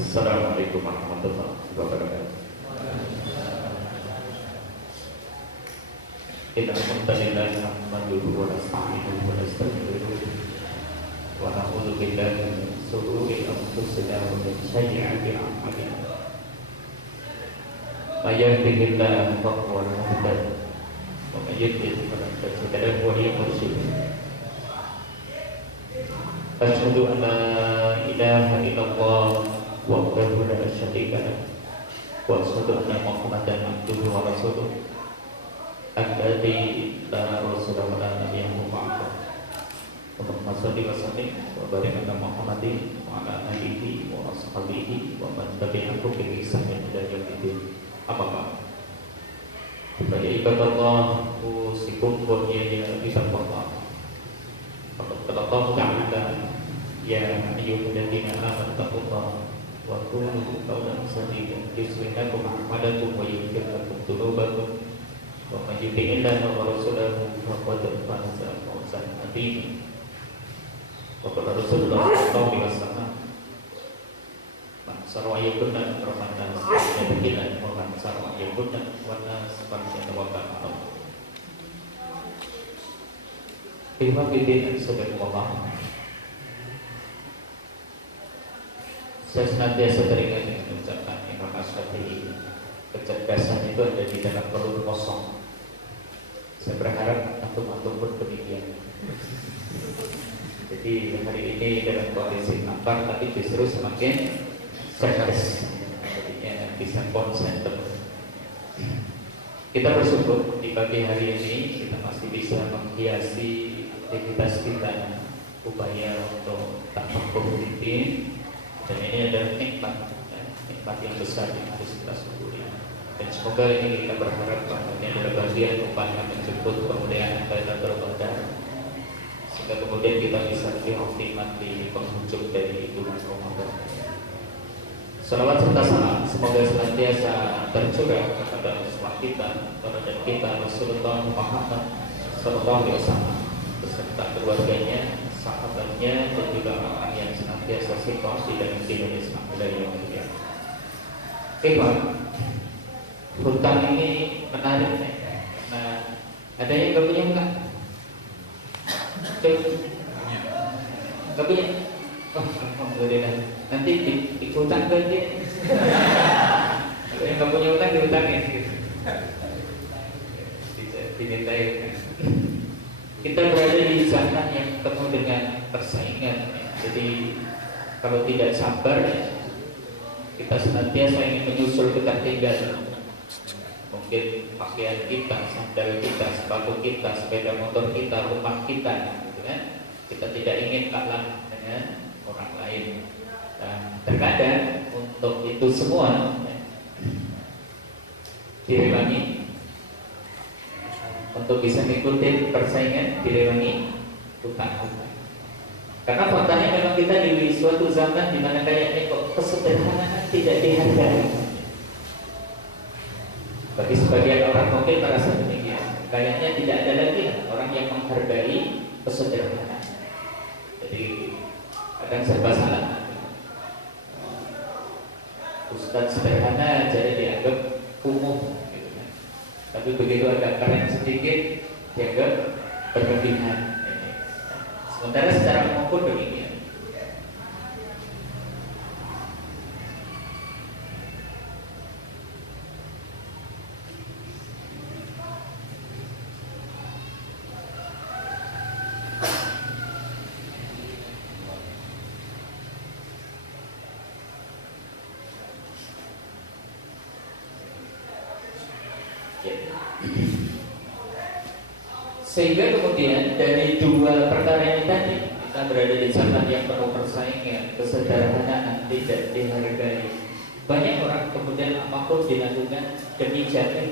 Assalamualaikum warahmatullahi wabarakatuh. Inna hamdalillahi nahmaduhu wa nasta'inuhu wa nastaghfiruh wa na'udzu billahi min shururi anfusina wa min sayyi'ati a'malina. May yahdihillahu fa huwal muhtadi wa may yudlil falan tajida lahu waliyyan mursyida. Asyhadu an la ilaha illallah wahdahu la syarika lahu wa asyhadu anna Muhammadan abduhu wa rasuluh alladzi la rasula wa la nabiyya ba'dahu. Allahumma shalli wa sallim wa barik ala Muhammadin wa ala alihi wa ashabihi wa man tabi'ahum bi ihsan ila yaumil din. Apa kabar? Kepada ibadah usikum wa ya bismillah. Qala Allah ta'ala ya ayyuhalladzina amanu taqullaha wa qulu qawlan sadida yuslih lakum a'malakum wa yaghfir lakum dhunubakum wa may yuti'illaha wa rasulahu faqad faza fawzan 'azima. Wa qala Rasulullah sallallahu alaihi wasallam man sarwa yakunna rahmatan yadkhilna wa man sarwa yakunna wa nas falyatawakkal 'ala Allah. Terima kasih subhanallah. Saya senantiasa teringat dengan ucapan Imam Asy-Syafi'i, kecerdasan itu ada di dalam perut kosong. Saya berharap antum-antum pun demikian. Jadi hari ini dalam kondisi lapar tapi justru semakin cerdas, jadinya bisa konsen. Kita bersyukur di pagi hari ini kita masih bisa menghiasi aktivitas kita, upaya untuk tak produktif. Dan ini adalah nikmat yang besar yang harus kita syukuri. Dan semoga ini kita berharap bahwa ini adalah bagian upaya menjemput kemuliaan Lailatul Qadar, sehingga kemudian kita bisa lebih optimal di penghujung dari bulan Ramadan. Salawat serta salam semoga senantiasa tercurah kepada Rasulullah kita, kepada kita Rasulullah Muhammad sallallahu alaihi wasallam beserta keluarganya, sahabatnya, dan juga orang yang senantiasa sikoh di dalam dinin Islam dari yaumil qiyamah. Hutan ini menarik. Nah, ada yang gak punya hutan? Gak punya? Oh, alhamdulillah. Nanti di hutan aja. Kalau yang gak punya hutan di hutan ya. Dimintai. Kita berada di zaman yang penuh dengan persaingan. Jadi kalau tidak sabar, kita senantiasa ingin menyusul ketertinggalan. Mungkin pakaian kita, sandal kita, sepatu kita, sepeda motor kita, rumah kita, gitu kan? Kita tidak ingin kalah dengan orang lain. Dan terkadang untuk itu semua direwangi. Untuk bisa mengikuti persaingan direwangi hutang-hutang. Karena faktanya memang kita di suatu zaman di mana kayaknya kok kesederhanaan tidak dihargai. Bagi sebagian orang mungkin merasa demikian. Kayaknya tidak ada lagi orang yang menghargai kesederhanaan. Jadi kadang serba salah. Ustadz sederhana jadi dianggap kumuh. Tapi begitu agak keren sedikit, dianggap berlebihan. Sementara secara umum pun demikian. Sehingga kemudian dari dua perkara ini tadi, kita berada di zaman yang penuh persaingan, kesederhanaan tidak dihargai. Banyak orang kemudian apapun dilakukan demi jaga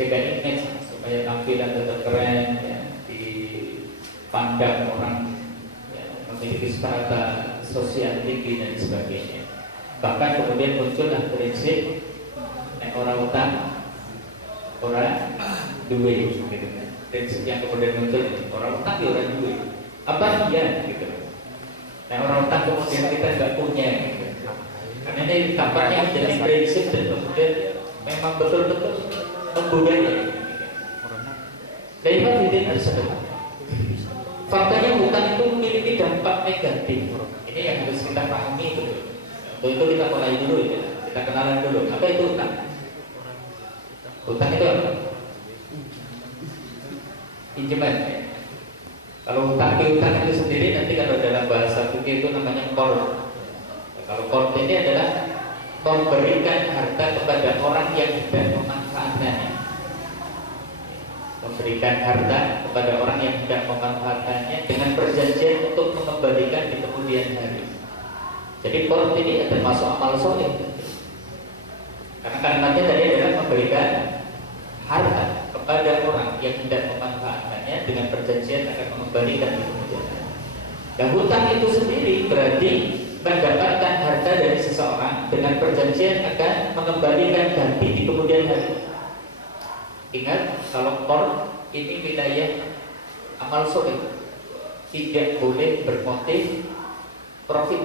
image supaya tampilan tetap keren, ya, dipandang orang, ya, memiliki strata sosial tinggi dan sebagainya. Bahkan kemudian muncullah prinsip orang utang, orang duit, gitu. Prinsip yang kemudian muncul, orang utang ya orang duit. Apa iya gitu. Nah orang utang kemudian kita nggak punya gitu. Karena ini tampaknya menjadi prinsip dan kemudian memang betul-betul membudaya. Dari Fidin harus sederhana. Faktanya hutang itu memiliki dampak negatif. Ini yang harus kita pahami betul. Untuk itu kita mulai dulu ya. Kita kenalan dulu. Apa itu hutang? Hutang itu apa? Pinjaman. Kalau hutang piutang itu sendiri nanti kalau dalam bahasa fikih itu namanya qard. Kalau qard ini adalah memberikan harta kepada orang yang tidak memanfaatkannya. Memberikan harta kepada orang yang tidak memanfaatkannya dengan perjanjian untuk mengembalikan di kemudian hari. Jadi qard ini termasuk amal soleh. Karena kalimatnya tadi adalah memberikan harta kepada orang yang tidak memanfaatkannya dengan perjanjian akan mengembalikan di kemudian hari. Dan hutang itu sendiri berarti mendapatkan harta dari seseorang dengan perjanjian akan mengembalikan ganti di kemudian hari. Ingat, kalau qard ini wilayah amal soleh, tidak boleh bermotif profit.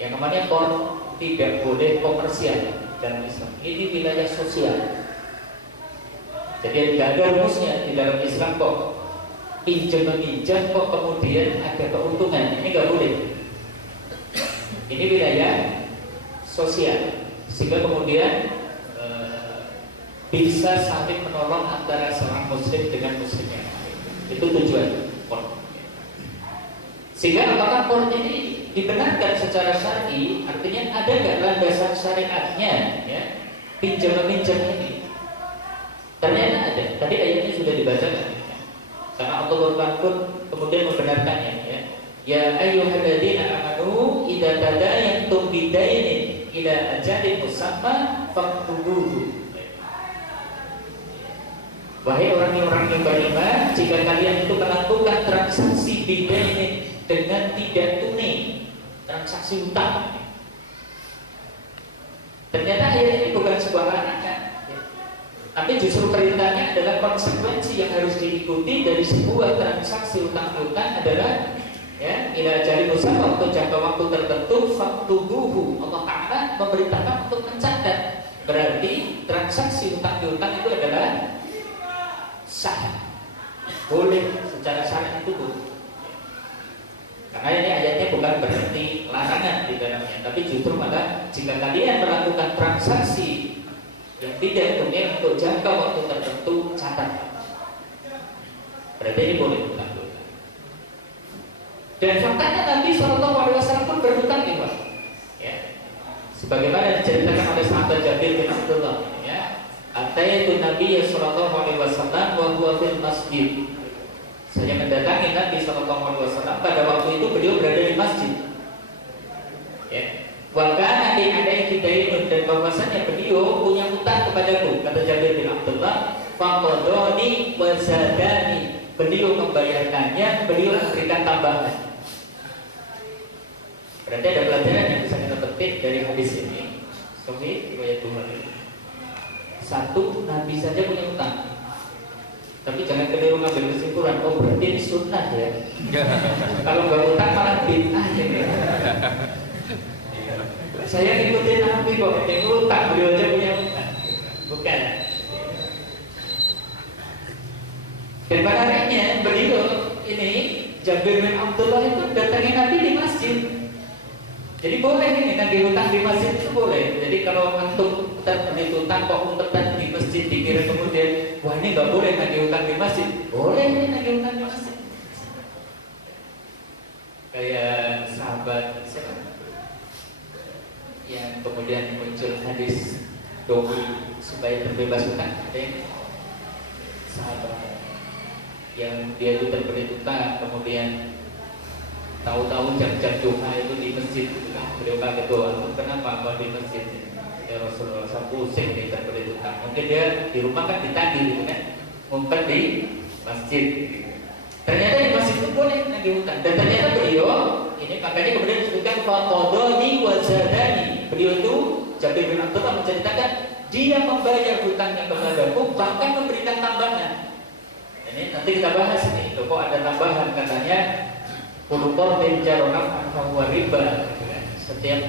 Yang namanya qard tidak boleh komersial dalam Islam. Ini wilayah sosial. Jadi tidak ada rumusnya di dalam Islam kok pinjam meminjam kok kemudian ada keuntungan. Ini nggak boleh. Ini wilayah sosial, sehingga kemudian bisa saling menolong antara seorang muslim dengan muslimnya. Itu tujuan qard. Sehingga apakah qard ini dibenarkan secara syar'i? Artinya ada nggak landasan syariatnya ya pinjam meminjam ini? Ternyata ada. Tadi ayatnya sudah dibacakan. Karena Allah pun kemudian membenarkannya ya. Ya ayyuhalladzina amanu idza tadayantum bidainin ila ajalin musamma faktubuhu. Wahai orang-orang yang beriman, jika kalian itu melakukan transaksi bidainin dengan tidak tunai, transaksi utang. Ternyata ayat ini bukan sebuah larangan, tapi justru perintahnya adalah konsekuensi yang harus diikuti dari sebuah transaksi utang-utang adalah ya, ila jari musamma untuk jangka waktu tertentu faktubuhu. Allah Ta'ala memerintahkan untuk mencatat. Berarti transaksi utang-utang itu adalah sah, boleh secara syar'i itu boleh. Karena ini ayatnya bukan berarti larangan di dalamnya, tapi justru malah jika kalian melakukan transaksi yang tidak tunai untuk jangka waktu tertentu, catat. Berarti ini boleh hutang. Dan faktanya Nabi SAW pun berhutang ya. Sebagaimana diceritakan oleh sahabat Jabir bin Abdullah ya. Ataitu Nabi sallallahu alaihi wasallam wa huwa fil masjid. Saya mendatangi Nabi sallallahu alaihi wasallam pada waktu itu beliau berada di masjid. Ya. Wa kana li alaihi daynun, dan bahwasanya beliau punya hutang kepadaku, kata Jabir bin Abdullah, faqadani wa zadani. Beliau membayarkannya, beliau memberikan tambahan. Berarti ada pelajaran yang bisa kita petik dari hadis ini. Sahih riwayat Bukhari. Satu, Nabi saja punya hutang. Tapi jangan keliru ngambil kesimpulan, oh berarti ini sunnah ya. Kalau nggak hutang malah bid'ah ya. Saya ngikutin Nabi kok, yang hutang beliau aja punya hutang. Bukan. Dan benarnya beliau ini Jabir bin Abdullah itu datangi Nabi di masjid. Jadi boleh ini nagih hutang di masjid itu boleh. Jadi kalau antum terkena hutang kok umpetan di masjid dikira kemudian wah ini nggak boleh nagih hutang di masjid. Boleh ini nagih hutang di masjid. Kayak sahabat siapa? Yang kemudian muncul hadis doa supaya terbebas hutang. Ada yang sahabat yang dia itu terkena hutang kemudian tahu-tahu jam-jam duha itu di masjid, beliau kaget doa, kenapa kau di masjid? Ya Rasulullah, saya pusing nih terkena hutang. Mungkin dia di rumah kan ditagih gitu kan, ngumpet di masjid. Ternyata di masjid itu boleh nagih hutang. Dan ternyata beliau ini makanya kemudian disebutkan faqadani wa zadani. Beliau itu Jabir bin Abdullah menceritakan dia membayar hutangnya kepadaku, bahkan memberikan tambahan. Dan Ini nanti kita bahas nih. Kok ada tambahan katanya kullu qardin jarra fahuwa riba. Setiap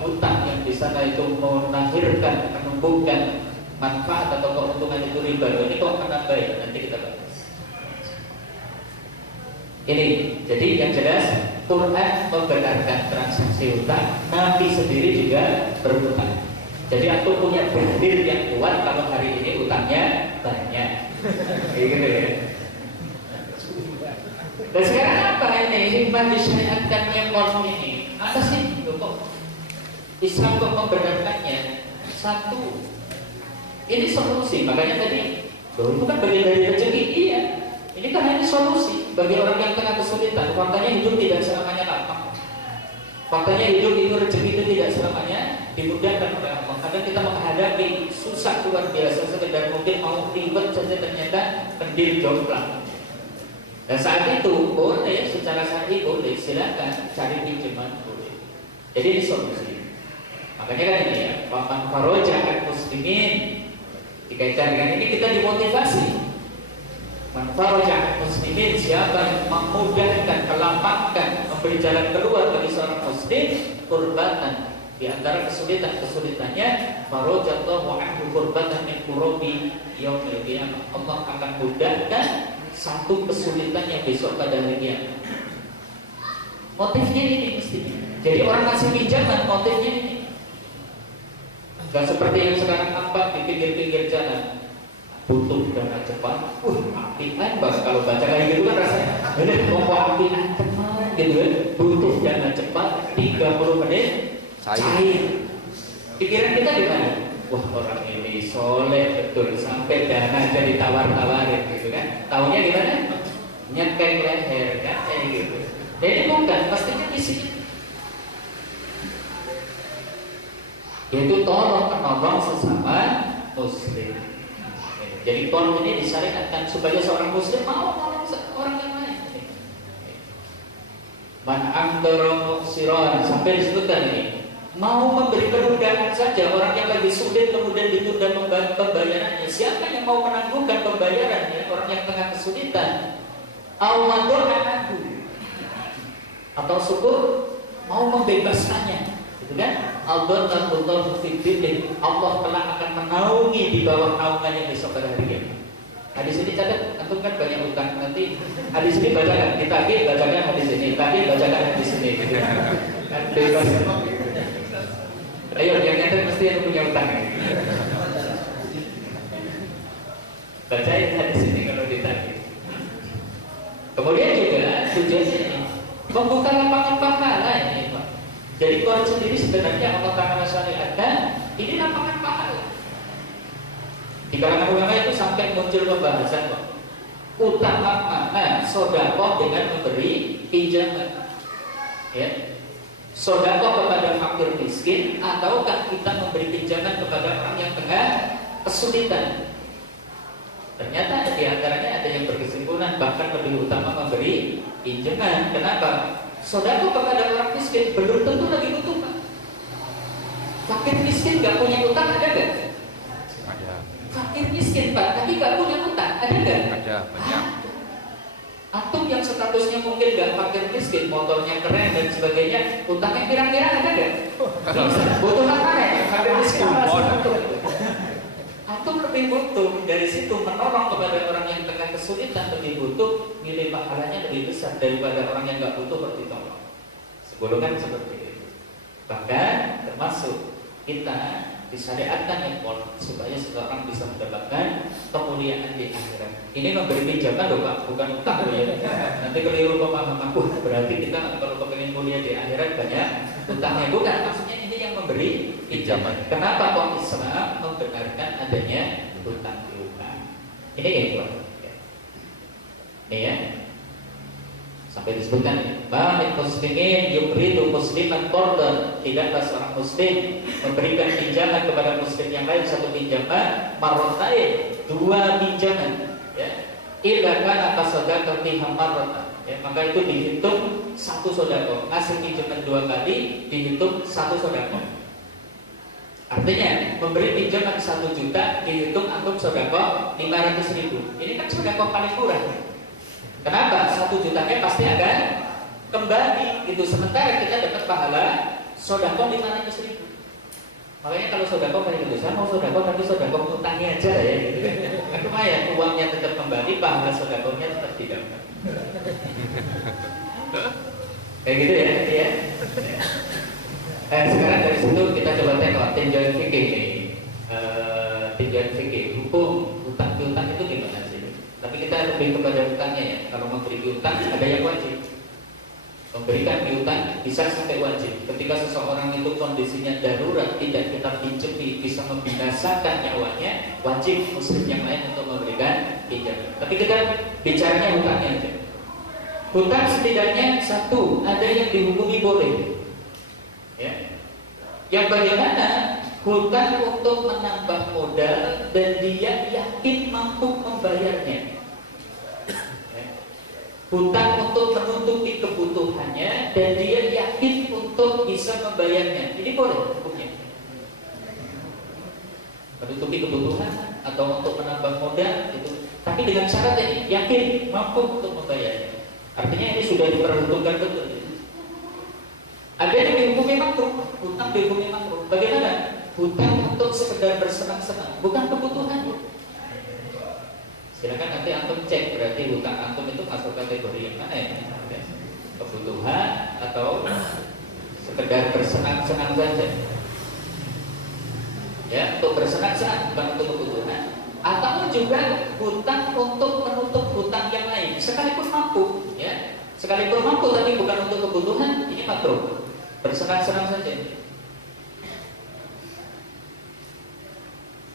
hutang yang di sana itu melahirkan, menumbuhkan manfaat atau keuntungan itu riba. Ini kok menambah ya? Nanti kita bahas. Ini, jadi yang jelas Quran membenarkan transaksi hutang, Nabi sendiri juga berhutang. Jadi aku punya bukti yang kuat kalau hari ini hutangnya banyak. Kayak gitu ya. Dan sekarang apa ini hikmah disyariatkannya korban ini? Apa sih kok Islam kok membenarkannya? Satu, ini solusi. Makanya tadi itu kan bagian dari rezeki. Iya, ini kan ini solusi bagi orang yang tengah kesulitan. Faktanya hidup tidak selamanya lapang. Faktanya hidup itu rezeki itu tidak selamanya dimudahkan oleh Allah. Kadang kita menghadapi susah luar biasa, sekedar mungkin mau ribet saja ternyata kendil jomplang. Dan saat itu boleh secara syar'i boleh, silakan cari pinjaman boleh. Jadi ini solusi. Makanya kan ini ya, waman faroja muslimin, dikaitkan dengan ini kita dimotivasi. Man faroja muslimin, siapa yang memudahkan, melapangkan, memberi jalan keluar bagi seorang muslim, kurbatan di antara kesulitannya, farojallahu anhu kurbatan min kurobi yaumil qiyamah. Allah akan mudahkan satu kesulitan yang besok pada hari kiamat. Motifnya ini mesti. Jadi orang ngasih pinjaman motifnya ini. Gak seperti yang sekarang nampak di pinggir-pinggir jalan. Butuh dana cepat. Apian bang, kalau baca kayak gitu kan rasanya. Ini pokok apian teman gitu kan. Butuh dana cepat 30 menit cair. Pikiran kita gimana? Wah, orang ini soleh betul sampai dana jadi tawar-tawarin gitu kan. Taunya gimana? Nyekeng leher kan kayak gitu. Jadi bukan, pastinya di sini. Yaitu tolong menolong sesama muslim. Jadi tolong ini disyariatkan supaya seorang muslim mau menolong orang yang lain. Man amdara muksiran, sampai disebutkan ini. Mau memberi kemudahan saja orang yang lagi sulit kemudian ditunda pembayarannya. Siapa yang mau menangguhkan pembayarannya? Orang yang tengah kesulitan. Atau syukur mau membebaskannya, gitu kan? Allah telah akan menaungi di bawah naungannya besok pada hari kiamat. Hadis ini catat, antum kan banyak utang nanti. Hadis ini bacakan, ditagih bacakan hadis ini, ditagih bacakan hadis ini. Gitu. Kan bebas. Ayo, yang nyata mesti yang punya utang. Bacain hadis ini kalau ditagih. Kemudian juga tujuannya ini membuka lapangan pahala ini, Pak. Jadi Quran sendiri sebenarnya Allah Ta'ala syariatkan ini lapangan pahala. Di kalangan ulama itu sampai muncul pembahasan, Pak. Utama mana sedekah dengan memberi pinjaman? Ya. Sedekah kepada fakir miskin ataukah kita memberi pinjaman kepada orang yang tengah kesulitan? Ternyata di antaranya ada yang berkesimpulan bahkan lebih utama memberi pinjaman. Kenapa? Sedekah kepada orang miskin belum tentu lagi butuh, Pak. Fakir miskin gak punya utang ada gak? Ada. Fakir miskin, Pak, tapi gak punya utang ada gak? Ada, banyak. Atau yang statusnya mungkin gak fakir miskin, motornya keren dan sebagainya, utangnya kira-kira ada gak? Butuh apa ya? Fakir miskin atau lebih butuh dari situ menolong kepada orang yang tengah kesulitan, lebih butuh, nilai pahalanya lebih besar daripada orang yang nggak butuh bertolong. Segolongan seperti itu. Bahkan termasuk kita disyariatkan yang supaya seseorang bisa mendapatkan kemuliaan di akhirat. Ini memberi pinjaman loh, Pak, bukan utang loh ya. Nanti keliru pemahaman. Berarti kita kalau kepengen mulia di akhirat banyak utangnya, bukan. Maksudnya ini yang memberi pinjaman. Kenapa kok Islam membenarkan adanya hutang piutang? Ini yang Pak. Ini ya. Sampai disebutkan ini, "Ba'al muslimin yuqridu musliman qardan." Tidaklah seorang muslim memberikan pinjaman kepada muslim yang lain satu pinjaman marratain, dua pinjaman, ya. Illa kana qasadaqati marratan. Ya, maka itu dihitung satu sedekah. Ngasih pinjaman dua kali dihitung satu sedekah. Artinya memberi pinjaman 1 juta dihitung antum sedekah 500.000. Ini kan sedekah paling murah. Kenapa? 1 jutanya pasti akan kembali. Itu sementara kita dapat pahala sedekah 500.000. Makanya kalau sedekah kayak gitu, saya mau sedekah tapi sedekah utangnya aja ya gitu kan. Kan lumayan, uangnya tetap kembali, pahala sedekahnya tetap didapat. Kayak gitu ya, nanti ya. Sekarang dari situ kita coba tengok tinjauan fikih ini. Tinjauan fikih hukum utang piutang itu gimana sih? Tapi kita lebih kepada utangnya ya. Kalau memberi piutang ada yang wajib. Memberikan piutang bisa sampai wajib. Ketika seseorang itu kondisinya darurat, tidak kita pinjami, bisa membinasakan nyawanya, wajib muslim yang lain untuk memberikan pinjaman. Tapi kita bicaranya hutangnya aja. Hutang setidaknya 1, ada yang dihukumi boleh. Ya. Yang bagaimana hutang untuk menambah modal dan dia yakin mampu membayarnya. Ya. Hutang untuk menutupi kebutuhannya dan dia yakin untuk bisa membayarnya. Ini boleh hukumnya. Menutupi kebutuhan atau untuk menambah modal itu. Tapi dengan syarat ini yakin mampu untuk membayarnya. Artinya ini sudah diperhitungkan betul. Ada yang dihukumi makruh, hutang dihukumi makruh. Bagaimana? Hutang untuk sekedar bersenang-senang, bukan kebutuhan. Silakan nanti antum cek, berarti hutang antum itu masuk kategori yang mana ya? Kebutuhan atau sekedar bersenang-senang saja? Ya, untuk bersenang-senang, bukan untuk kebutuhan. Atau juga hutang untuk menutup hutang yang lain, sekalipun mampu, ya. Sekalipun mampu tapi bukan untuk kebutuhan, ini makruh. Bersenang-senang saja.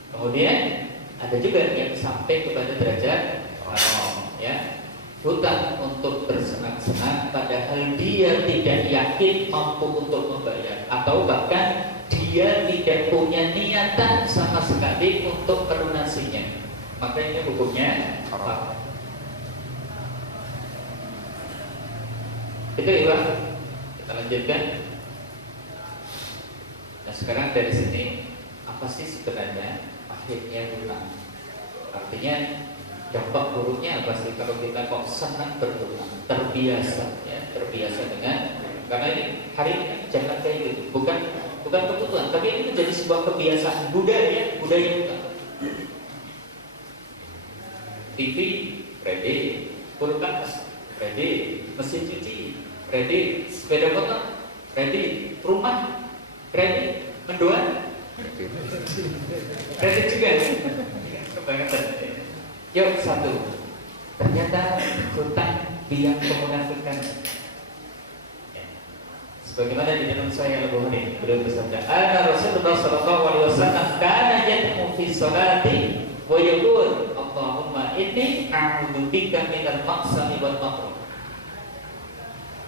Kemudian ada juga yang sampai kepada derajat haram, ya. Hutang untuk bersenang-senang padahal dia tidak yakin mampu untuk membayar, atau bahkan dia tidak punya niatan sama sekali untuk melunasinya. Maka ini hukumnya haram. Itu Iwan. Kita lanjutkan. Nah sekarang dari sini apa sih sebenarnya akhirnya hutang? Artinya dampak buruknya apa sih kalau kita kok senang berhutang, terbiasa, ya, terbiasa dengan, karena ini hari ini jangan kayak gitu, bukan kebutuhan, tapi ini menjadi sebuah kebiasaan budaya hutang. TV, kredit, kulkas, kredit, mesin cuci, kredit, sepeda motor, kredit, rumah, kredit, mendoan, kredit juga. Kebangetan. Yuk 1. Ternyata hutang biang kemunafikan. Sebagaimana di dalam Sahih Al-Bukhari, beliau bersabda, "Ana Rasulullah sallallahu alaihi wasallam kana yad'u fi sholati wa yaqul, Allahumma inni a'udzubika minal maqsami wal makruh."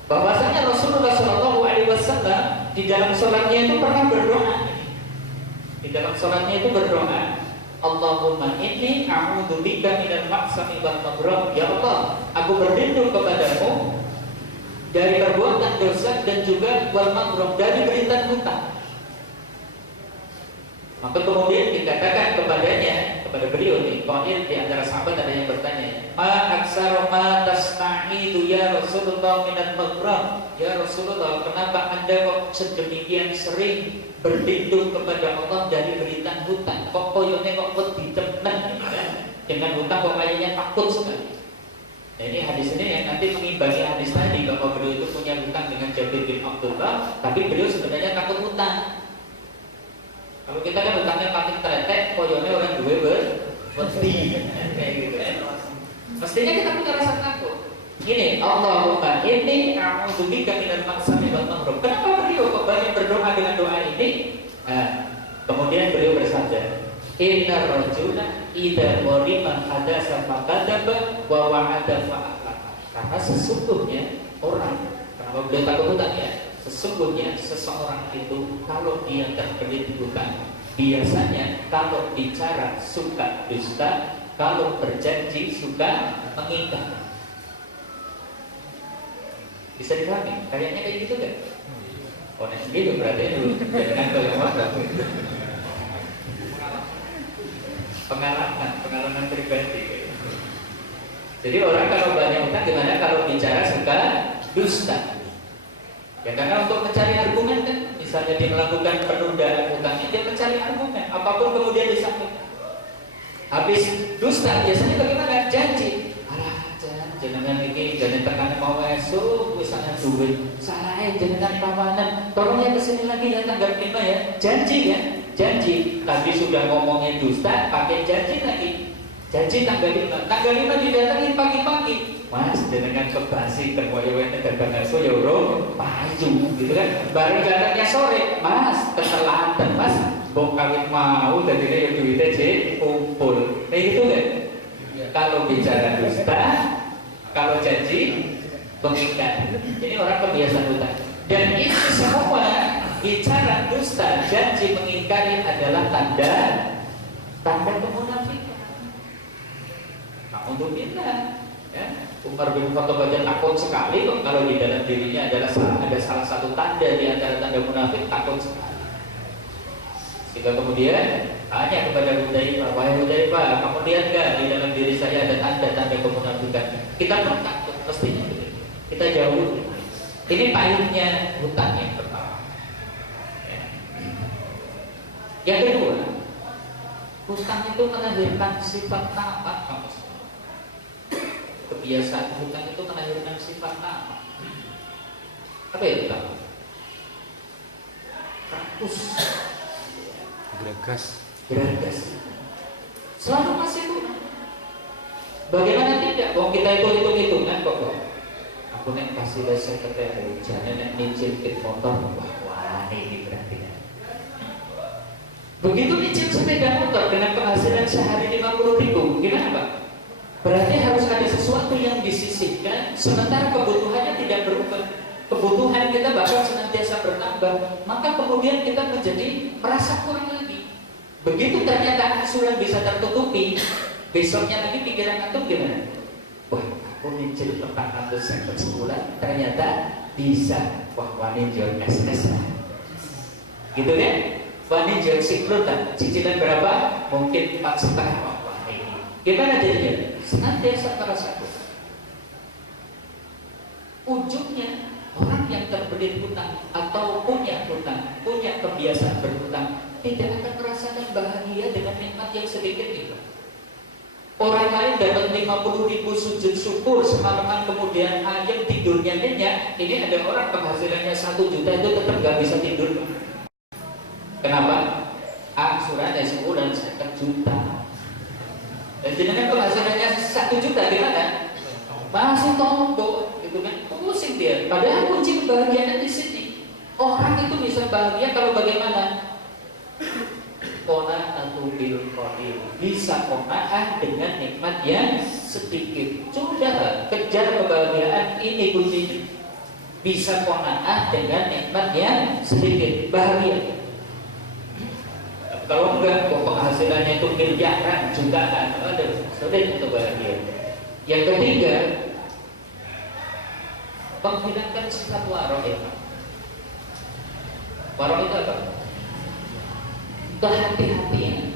Bahwasanya Rasulullah sallallahu alaihi wasallam di dalam salatnya itu pernah berdoa. Di dalam salatnya itu berdoa, Allahumma inni a'udzubika minal maqsami wal makruh. Ya Allah, aku berlindung kepadamu dari perbuatan dosa dan juga wal makruh, dari beritan hutang. Maka kemudian dikatakan kepadanya, kepada beliau nih, qail di antara sahabat ada yang bertanya, "Ma aksaru ma tasta'idu ya Rasulullah minal makruh?" Ya Rasulullah, kenapa Anda kok sedemikian sering berlindung kepada Allah dari beritan hutang? Kok koyone kok wedi tenan dengan hutang, kok kayaknya takut sekali. Nah ini hadis ini yang nanti mengimbangi hadis tadi, bahwa beliau itu punya hutang dengan Jabir bin Abdullah, tapi beliau sebenarnya takut hutang. Kalau kita kan hutangnya pakai tretek, koyone orang duwe wedi, kayak gitu kan. Mestinya kita punya rasa takut. Ini Allahumma inni a'udzubika minal maqsami wal makruh. Kenapa beliau kok banyak berdoa dengan doa ini? Nah, kemudian beliau bersabda, "Inna rajula idza warima hadasa faqadaba wa wa'ada fa'akhlafa." Karena sesungguhnya orang, kenapa beliau takut hutang ya? Sesungguhnya seseorang itu kalau dia terbelit hutang, biasanya kalau bicara suka dusta, kalau berjanji suka mengingkar. Bisa dipahami? Kayaknya kayak gitu kan? Oh, nah gitu berarti dulu jangan kalau yang mana. pengalaman pribadi. Jadi orang kalau banyak utang gimana kalau bicara suka dusta? Ya karena untuk mencari argumen kan, misalnya dia melakukan penundaan utangnya, dia mencari argumen, apapun kemudian disampaikan. Habis dusta biasanya bagaimana? Janji. Alah, jenengan ini jangan tekan mau esok, misalnya duit. Salah jenengan kawanan. Tolong ya kesini lagi ya tanggal 5 ya. Janji ya, janji. Tadi sudah ngomongin dusta, pakai janji lagi. Janji tanggal 5. Tanggal 5 didatangin pagi-pagi. Mas, jenengan kebasi terkoyo dan bangso ya urung payu gitu kan. Bareng datangnya sore, Mas, ketelatan Mas. Bok kawin mau dan ini yang duitnya kumpul. Nah itu kan. Kalau bicara dusta, kalau janji pengikat. Ini orang kebiasaan utang. Dan ini semua bicara dusta, janji mengingkari adalah tanda kemunafikan. Untuk kita, ya. Umar bin Khattab aja takut sekali kok kalau di dalam dirinya ada salah satu tanda di antara tanda munafik, takut sekali. Sehingga kemudian tanya kepada Hudzaifah, wahai Hudzaifah, kamu lihat gak di dalam diri saya ada tanda-tanda kemunafikan? Kita pun takut, mestinya begitu. Kita jauh. Ini pahitnya hutang yang pertama. Ya. Yang kedua, hutang itu melahirkan sifat tamak, kamu semua. Kebiasaan hutang itu melahirkan sifat tamak. Apa itu tamak? Rakus. Geragas. Selalu masih kurang. Bagaimana tidak? Kalau kita itu hitung-hitungan kok. Aku nek kasih lesson ke THU, jangan nek nyicil motor. Wah, ini berarti. Begitu nyicil sepeda motor dengan penghasilan sehari 50.000, gimana Pak? Berarti harus ada sesuatu yang disisihkan, sementara kebutuhannya tidak berubah. Kebutuhan kita bahkan senantiasa bertambah, maka kemudian kita menjadi merasa kurang lagi. Begitu ternyata angsuran bisa tertutupi, besoknya lagi pikiran antum gimana? Wah, aku nyicil 400 sebulan, ternyata bisa. Wah, wani jual SS lah. Gitu kan? Wani jual siklutan, cicilan berapa? Mungkin 4,5. Wah, ini. Gimana jadinya? Senantiasa merasa kurang. Ujungnya orang yang terbelit hutang atau punya hutang, punya kebiasaan berhutang, tidak akan merasakan bahagia dengan nikmat yang sedikit itu. Orang lain dapat 50.000 sujud syukur semalaman, kemudian ayam tidurnya nyenyak. Ini ada orang penghasilannya 1 juta itu tetap gak bisa tidur. Kenapa? Angsurannya sebulan 1 juta. Dan jenengan penghasilannya 1 juta gimana? Masih tombol, gitu kan? Pusing dia. Padahal kunci kebahagiaan di sini. Orang itu bisa bahagia kalau bagaimana? Qana'atu bil qalil. Bisa qana'ah dengan nikmat yang sedikit. Sudah, kejar kebahagiaan, ini kuncinya. Bisa qana'ah dengan nikmat yang sedikit, bahagia. Kalau enggak, kok penghasilannya itu miliaran, jutaan, ada sulit untuk bahagia. Yang ketiga, menghilangkan sifat warok itu. Warok itu apa? Kehati-hatian.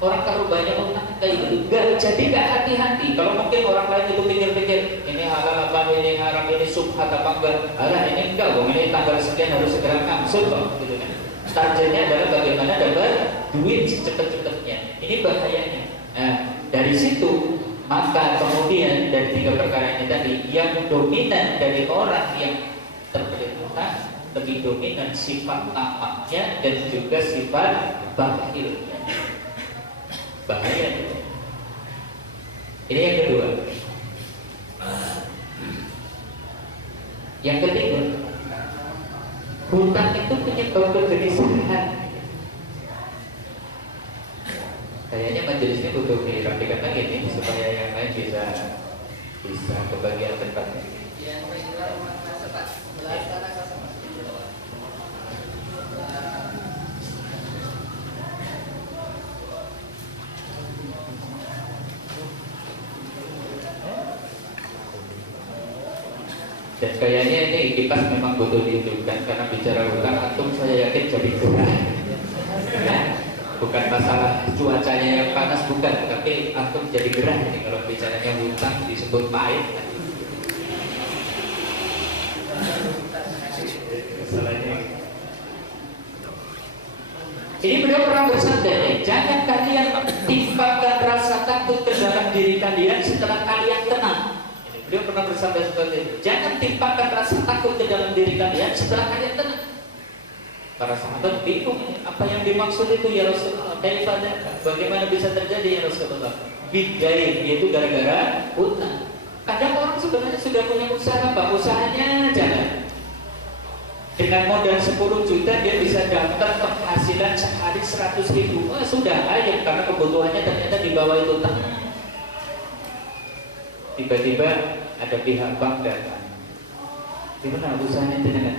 Orang kalau banyak utang kayak gitu, gak hati-hati. Kalau mungkin orang lain itu pikir-pikir, ini halal apa, ini haram, ini subhat apa enggak? Alah, ini enggak, ini tanggal sekian harus segera kamsul kok, gitu kan? Targetnya adalah bagaimana dapat duit secepat-cepatnya. Ini bahayanya. Nah, dari situ maka kemudian dari 3 perkara ini tadi, yang dominan dari orang yang terbelit hutang lebih dominan sifat tamaknya dan juga sifat bakhilnya. Bahaya. Ini yang kedua. Yang ketiga, hutang itu penyebab kegelisahan. Kayaknya majelis ini butuh dirapikan lagi nih supaya yang lain bisa kebagian tempatnya. Dan kayaknya ini kipas memang butuh dihidupkan karena bicara hutang antum saya yakin jadi kurang. Ya. Bukan masalah cuacanya yang panas, bukan, tapi antum jadi gerah ini kalau bicaranya hutang disebut pahit. Masalahnya. Ini beliau pernah bersabda, jangan kalian timpakan rasa takut ke dalam diri kalian setelah kalian tenang. Beliau pernah bersabda seperti itu. Jangan timpakan rasa takut ke dalam diri kalian setelah kalian tenang. Para sahabat bingung, apa yang dimaksud itu ya Rasulullah? Bagaimana bisa terjadi ya Rasulullah? Bidain, yaitu gara-gara hutang. Kadang orang sebenarnya sudah punya usaha, Pak, usahanya jalan. Dengan modal 10 juta dia bisa dapat penghasilan sehari 100.000. Oh, sudah ayam karena kebutuhannya ternyata di bawah itu tenang. Tiba-tiba ada pihak bank datang. Gimana usahanya dengan?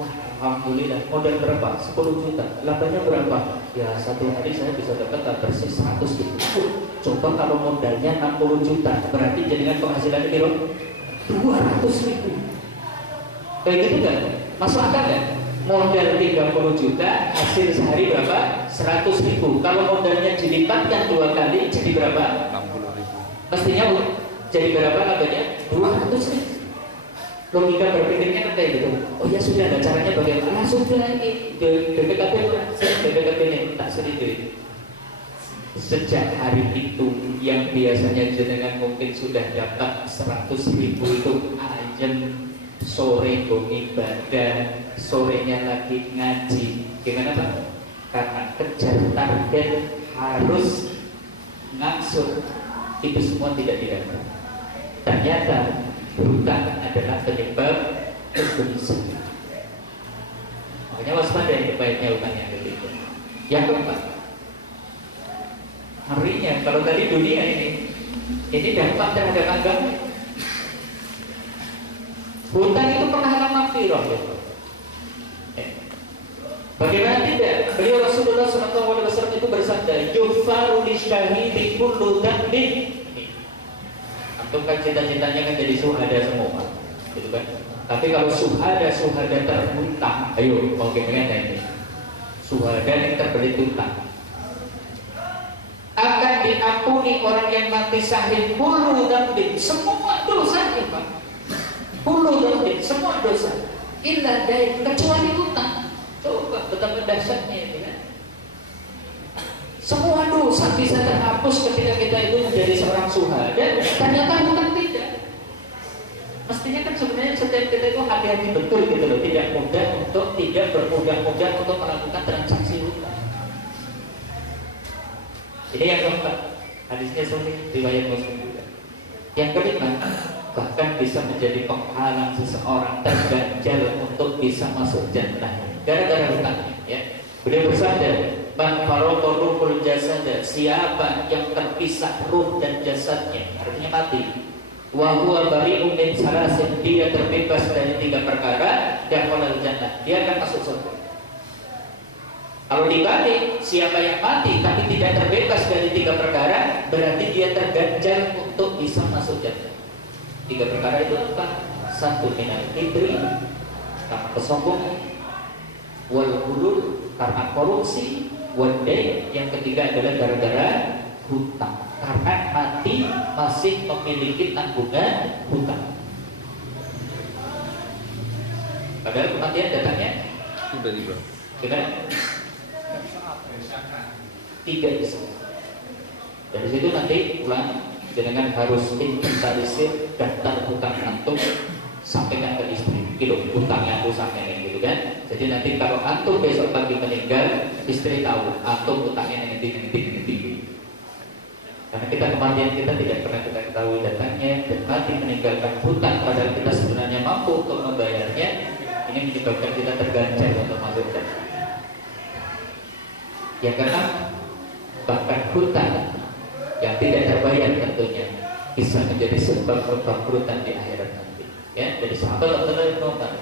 Wah, alhamdulillah. Modal berapa? 10 juta. Labanya berapa? Ya satu hari saya bisa dapat persis 100.000. Coba kalau modalnya 60 juta, berarti jadikan penghasilannya kira 200.000. Kayak gitu kan? Masuk akal kan? Modal 30 juta, hasil sehari berapa? 100.000. Kalau modalnya dilipatkan 2 kali, jadi berapa? 60.000. Mestinya jadi berapa labanya? 200.000. Logika berpikirnya kan kayak gitu. Oh ya sudah, ada caranya bagaimana? Sudah ini BPKB ini tak sedikit. Sejak hari itu yang biasanya jenengan mungkin sudah dapat 100.000 itu ajem sore ibadah, sorenya lagi ngaji. Gimana Pak? Karena kejar target harus ngangsur, itu semua tidak didapat. Ternyata hutang adalah penyebab kegelisahan. Makanya waspada yang baiknya hutang yang ketiga. Yang keempat, ngerinya kalau tadi dunia ini dampak terhadap agama. Hutang itu penghalang maghfirah. Bagaimana tidak? Beliau Rasulullah SAW itu bersabda, "Yufaru lisyahidi kullu dhanbin." Antum kan cita-citanya kan jadi syuhada semua, gitu kan? Tapi kalau syuhada terhutang, ayo mau gimana ini? Syuhada yang terbelit hutang akan diampuni orang yang mati syahid kullu dhanbin, semua dosanya, Pak. Kullu dhanbin, semua dosa. Illa dain, kecuali hutang. Coba betapa dahsyatnya ini kan. Semua dosa bisa terhapus ketika kita itu menjadi seorang syuhada. Ternyata hutang tidak. Mestinya kan sebenarnya setiap kita itu hati-hati betul gitu loh. Tidak bermudah-mudah untuk melakukan transaksi hutang. Ini yang keempat. Hadisnya sahih riwayat Muslim juga. Yang kelima, bahkan bisa menjadi penghalang seseorang terganjal untuk bisa masuk jannah gara-gara hutangnya, ya. Beliau bersabda, "Man faraqa ruhul jasad," siapa yang terpisah ruh dan jasadnya, artinya mati. Wa huwa bari'un min salasin, dia terbebas dari 3 perkara, dakhalal jannah, dia akan masuk surga. Kalau dibalik, siapa yang mati tapi tidak terbebas dari 3 perkara, berarti dia terganjal untuk bisa masuk jannah. 3 perkara itu apa? 1 minal kibri, karena kesombongan, wal hulul, karena korupsi, wal dain, yang ketiga adalah gara-gara hutang, karena mati masih memiliki tanggungan hutang. Padahal kematian datangnya Tiba-tiba. gimana? Tidak bisa. Dari situ nanti pulang jangan harus inventarisir daftar hutang antum, sampaikan ke istri. Gitu, hutangnya aku sampaikan gitu kan. Jadi nanti kalau antum besok pagi meninggal, istri tahu antum hutangnya ini. Karena kematian kita tidak pernah kita ketahui datangnya, dan mati meninggalkan hutang padahal kita sebenarnya mampu untuk membayarnya. Ini menyebabkan kita terganjal untuk masuk jannah. Yang keenam, bahkan hutang yang tidak terbayar tentunya bisa menjadi sebab kebangkrutan di akhirat nanti. Ya, dari sahabat Abdullah bin Umar,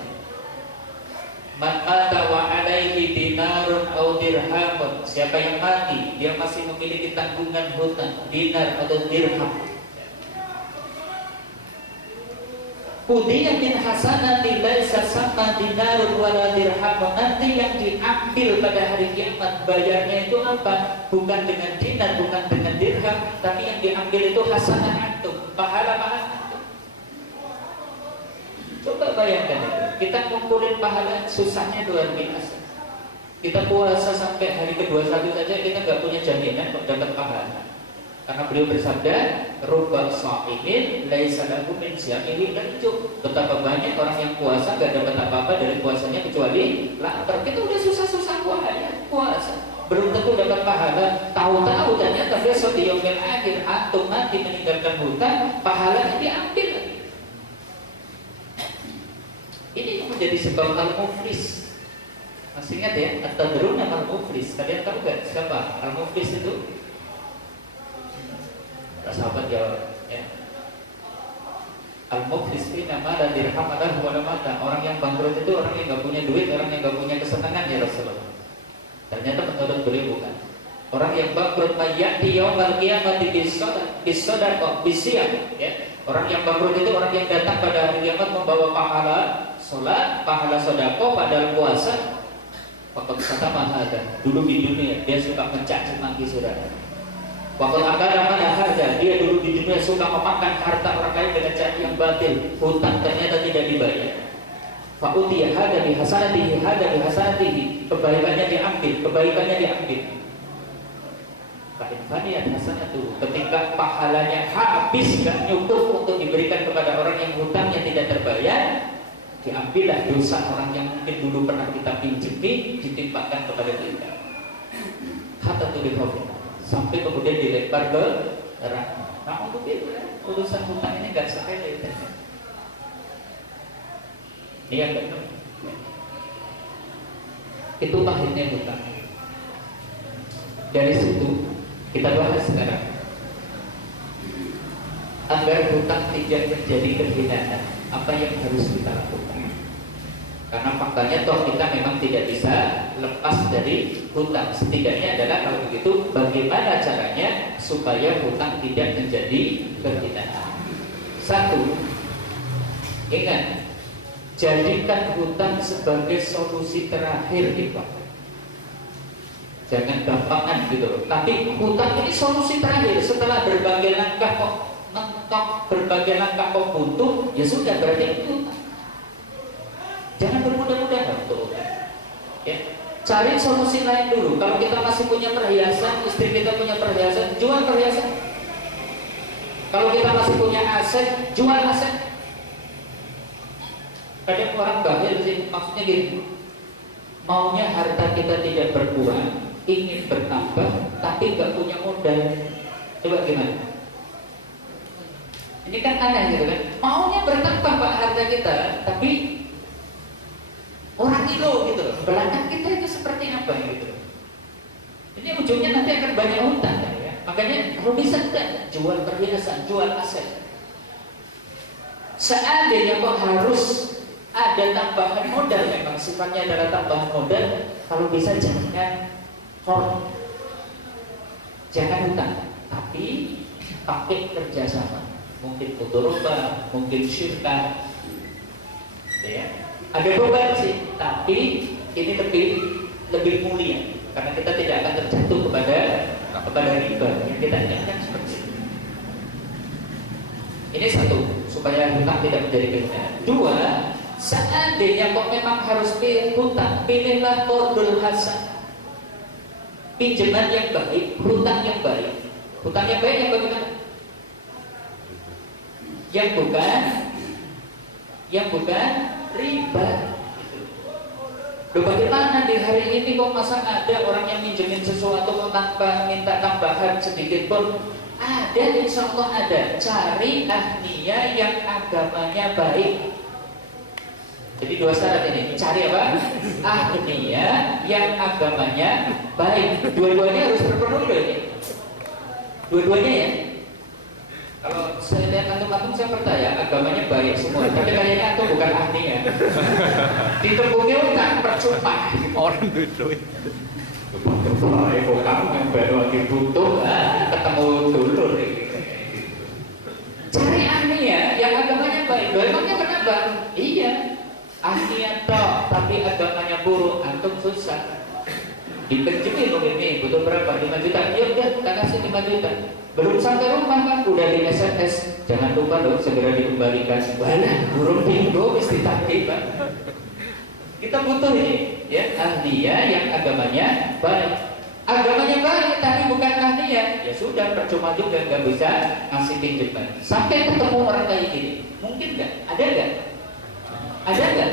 "Man mata wa alaihi dinarun aw dirhamun," siapa yang mati dia masih memiliki tanggungan hutang dinar atau dirham, Kudiya min hasanati laisa sama dinarun wala dirhamun. Nanti yang diambil pada hari kiamat bayarnya itu apa? Bukan dengan dinar, bukan dengan dirham, tapi yang diambil itu hasanah antum, pahala antum. Coba bayangkan itu. Kita ngumpulin pahala susahnya luar biasa. Kita puasa sampai hari ke-21 saja kita nggak punya jaminan untuk dapat pahala. Karena beliau bersabda, "Rubba sha'imin laisa lahu min siyamihi lanjuk." Betapa banyak orang yang puasa gak dapat apa-apa dari puasanya kecuali lapar. Kita udah susah-susah puasa, belum tentu dapat pahala. Tahu-tahu ternyata besok di yaumil akhir antum mati meninggalkan hutang, pahalanya diambil. Ini yang menjadi sebab al-muflis. Masih ingat ya? At-tadruna al-muflis. Kalian tahu gak siapa al-muflis itu? Sahabat jawab, ya. Al-muflis fi nama la dirham lahu wala mata. Orang yang bangkrut itu orang yang nggak punya duit, orang yang nggak punya kesenangan ya Rasulullah. Ternyata menurut beliau bukan. Orang yang bangkrut mayyati yaumal qiyamati bis-sadaqah bis-siyam, ya. Orang yang bangkrut itu orang yang datang pada hari kiamat membawa pahala salat, pahala sedekah, padahal puasa. Waktu kata mahada, dulu di dunia dia suka mencaci maki saudara. Waktu agama mana harga, dia dulu di dunia suka memakan harta orang lain dengan cara yang batil, hutang ternyata tidak dibayar. Fa'utiyah hada bihasanatihi, hada bihasanatihi, kebaikannya diambil. Fa'infaniyat hasanatuhu, ketika pahalanya habis gak nyukup untuk diberikan kepada orang yang hutangnya tidak terbayar, diambillah dosa orang yang mungkin dulu pernah kita pinjemi, ditimpakan kepada kita. Hatta tulifafina, sampai kemudian dilempar ke neraka. Nah untuk itu urusan hutang ini nggak sepele. Ini yang kedua. Itu pahitnya hutang. Dari situ kita bahas sekarang agar hutang tidak menjadi kehinaan. Apa yang harus kita lakukan? Karena faktanya toh kita memang tidak bisa lepas dari hutang. Setidaknya adalah kalau begitu bagaimana caranya supaya hutang tidak menjadi kehinaan. Satu, ingat, jadikan hutang sebagai solusi terakhir Pak. Jangan gampangan gitu loh. Tapi hutang ini solusi terakhir. Setelah berbagai langkah kok mentok, berbagai langkah kok buntu, ya sudah berarti itu hutang. Jangan bermudah-mudahan untuk ya. Cari solusi lain dulu. Kalau kita masih punya perhiasan, istri kita punya perhiasan, jual perhiasan. Kalau kita masih punya aset, jual aset. Kadang orang bahaya sih, maksudnya gini, maunya harta kita tidak berkurang, ingin bertambah, tapi nggak punya modal. Coba gimana? Ini kan aneh gitu kan? Maunya bertambah Pak harta kita, tapi orang kilo gitu, belakang kita itu seperti apa gitu. Ini ujungnya nanti akan banyak hutang kan, ya. Makanya kalau bisa tidak jual perhiasan, jual aset. Seandainya kok harus ada tambahan modal, memang sifatnya adalah tambahan modal, kalau bisa jangan hutang, tapi pakai kerjasama. Mungkin mudharabah, mungkin syirkah, ya. Ada beban sih, tapi ini lebih mulia karena kita tidak akan terjatuh kepada riba yang kita ingatkan seperti itu. Ini satu, supaya hutang tidak menjadi kehinaan. Dua, seandainya kok memang harus pilih hutang, pilihlah qardul hasan, pinjaman yang baik, hutang yang baik. Hutang yang baik yang bagaimana? Yang bukan riba. Loh, bagaimana di hari ini kok masa ada orang yang minjemin sesuatu tanpa minta tambahan sedikit pun? Ada, insya Allah ada. Cari ahliya yang agamanya baik. Jadi dua syarat ini. Cari apa? Ahliya yang agamanya baik. Dua-duanya harus berpenuh ini. Dua-duanya ya. Kalau saya lihat antum-antum saya percaya agamanya baik semua, tapi kayaknya antum bukan ahli ya. Ditepungnya utang percuma. Orang duit. Kok kamu yang baru lagi butuh, ketemu dulu. Cari ahli ya, yang agamanya baik. Emangnya kenapa? dipinjemin loh ini, butuh berapa? 5 juta. Iya, tak kasih 5 juta. Belum sampai rumah kan, udah di SMS. Jangan lupa dong, segera dikembalikan. Mana? Burung bingo, mesti ditagih, Pak. Kita butuh ini, ya, ahliya yang agamanya baik. Agamanya baik, tapi bukan ahliya. Ya sudah, percuma juga, nggak bisa ngasih pinjaman. Sampai ketemu orang kayak gini, mungkin nggak? Ada nggak? Ada nggak?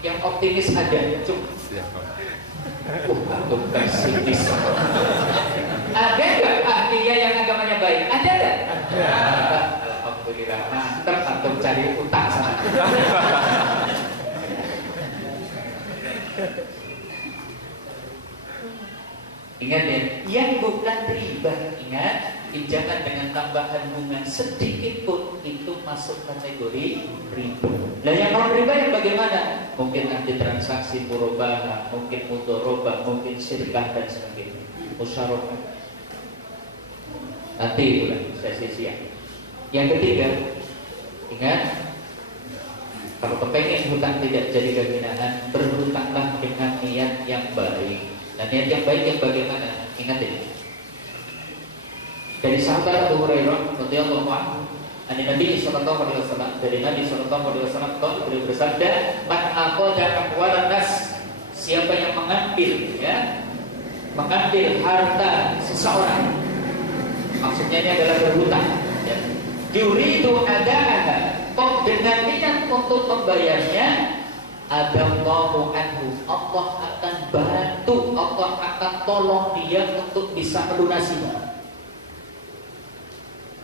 Yang optimis ada, cuma. Antum pesimis. Ada nggak ahliya yang agamanya baik? Ada nggak? Ada. Alhamdulillah. Mantap, antum cari utang sana. Ingat ya, yang bukan riba, ingat, pinjaman dengan tambahan bunga sedikit pun itu masuk kategori riba. Nah yang non riba yang bagaimana? Mungkin nanti transaksi murabahah, mungkin mudharabah, mungkin syirkah dan sebagainya. Musyarakah. Nanti bulan sesi siang. Yang ketiga, ingat, kalau kepengen hutang tidak jadi kehinaan, berhutanglah dengan niat yang baik. Dan niat yang baik yang bagaimana? Ingat ini. Dari sahabat Abu Hurairah radhiyallahu anhu, Nabi sallallahu alaihi wasallam, dari Nabi sallallahu alaihi wasallam beliau bersabda, "Man aqada amwalan nas", siapa yang mengambil harta seseorang. Maksudnya ini adalah berhutang, ya. Yuridu adaaha, kok dengan niat untuk membayarnya, adallahu anhu, Allah akan bantu, Allah akan tolong dia untuk bisa melunasinya.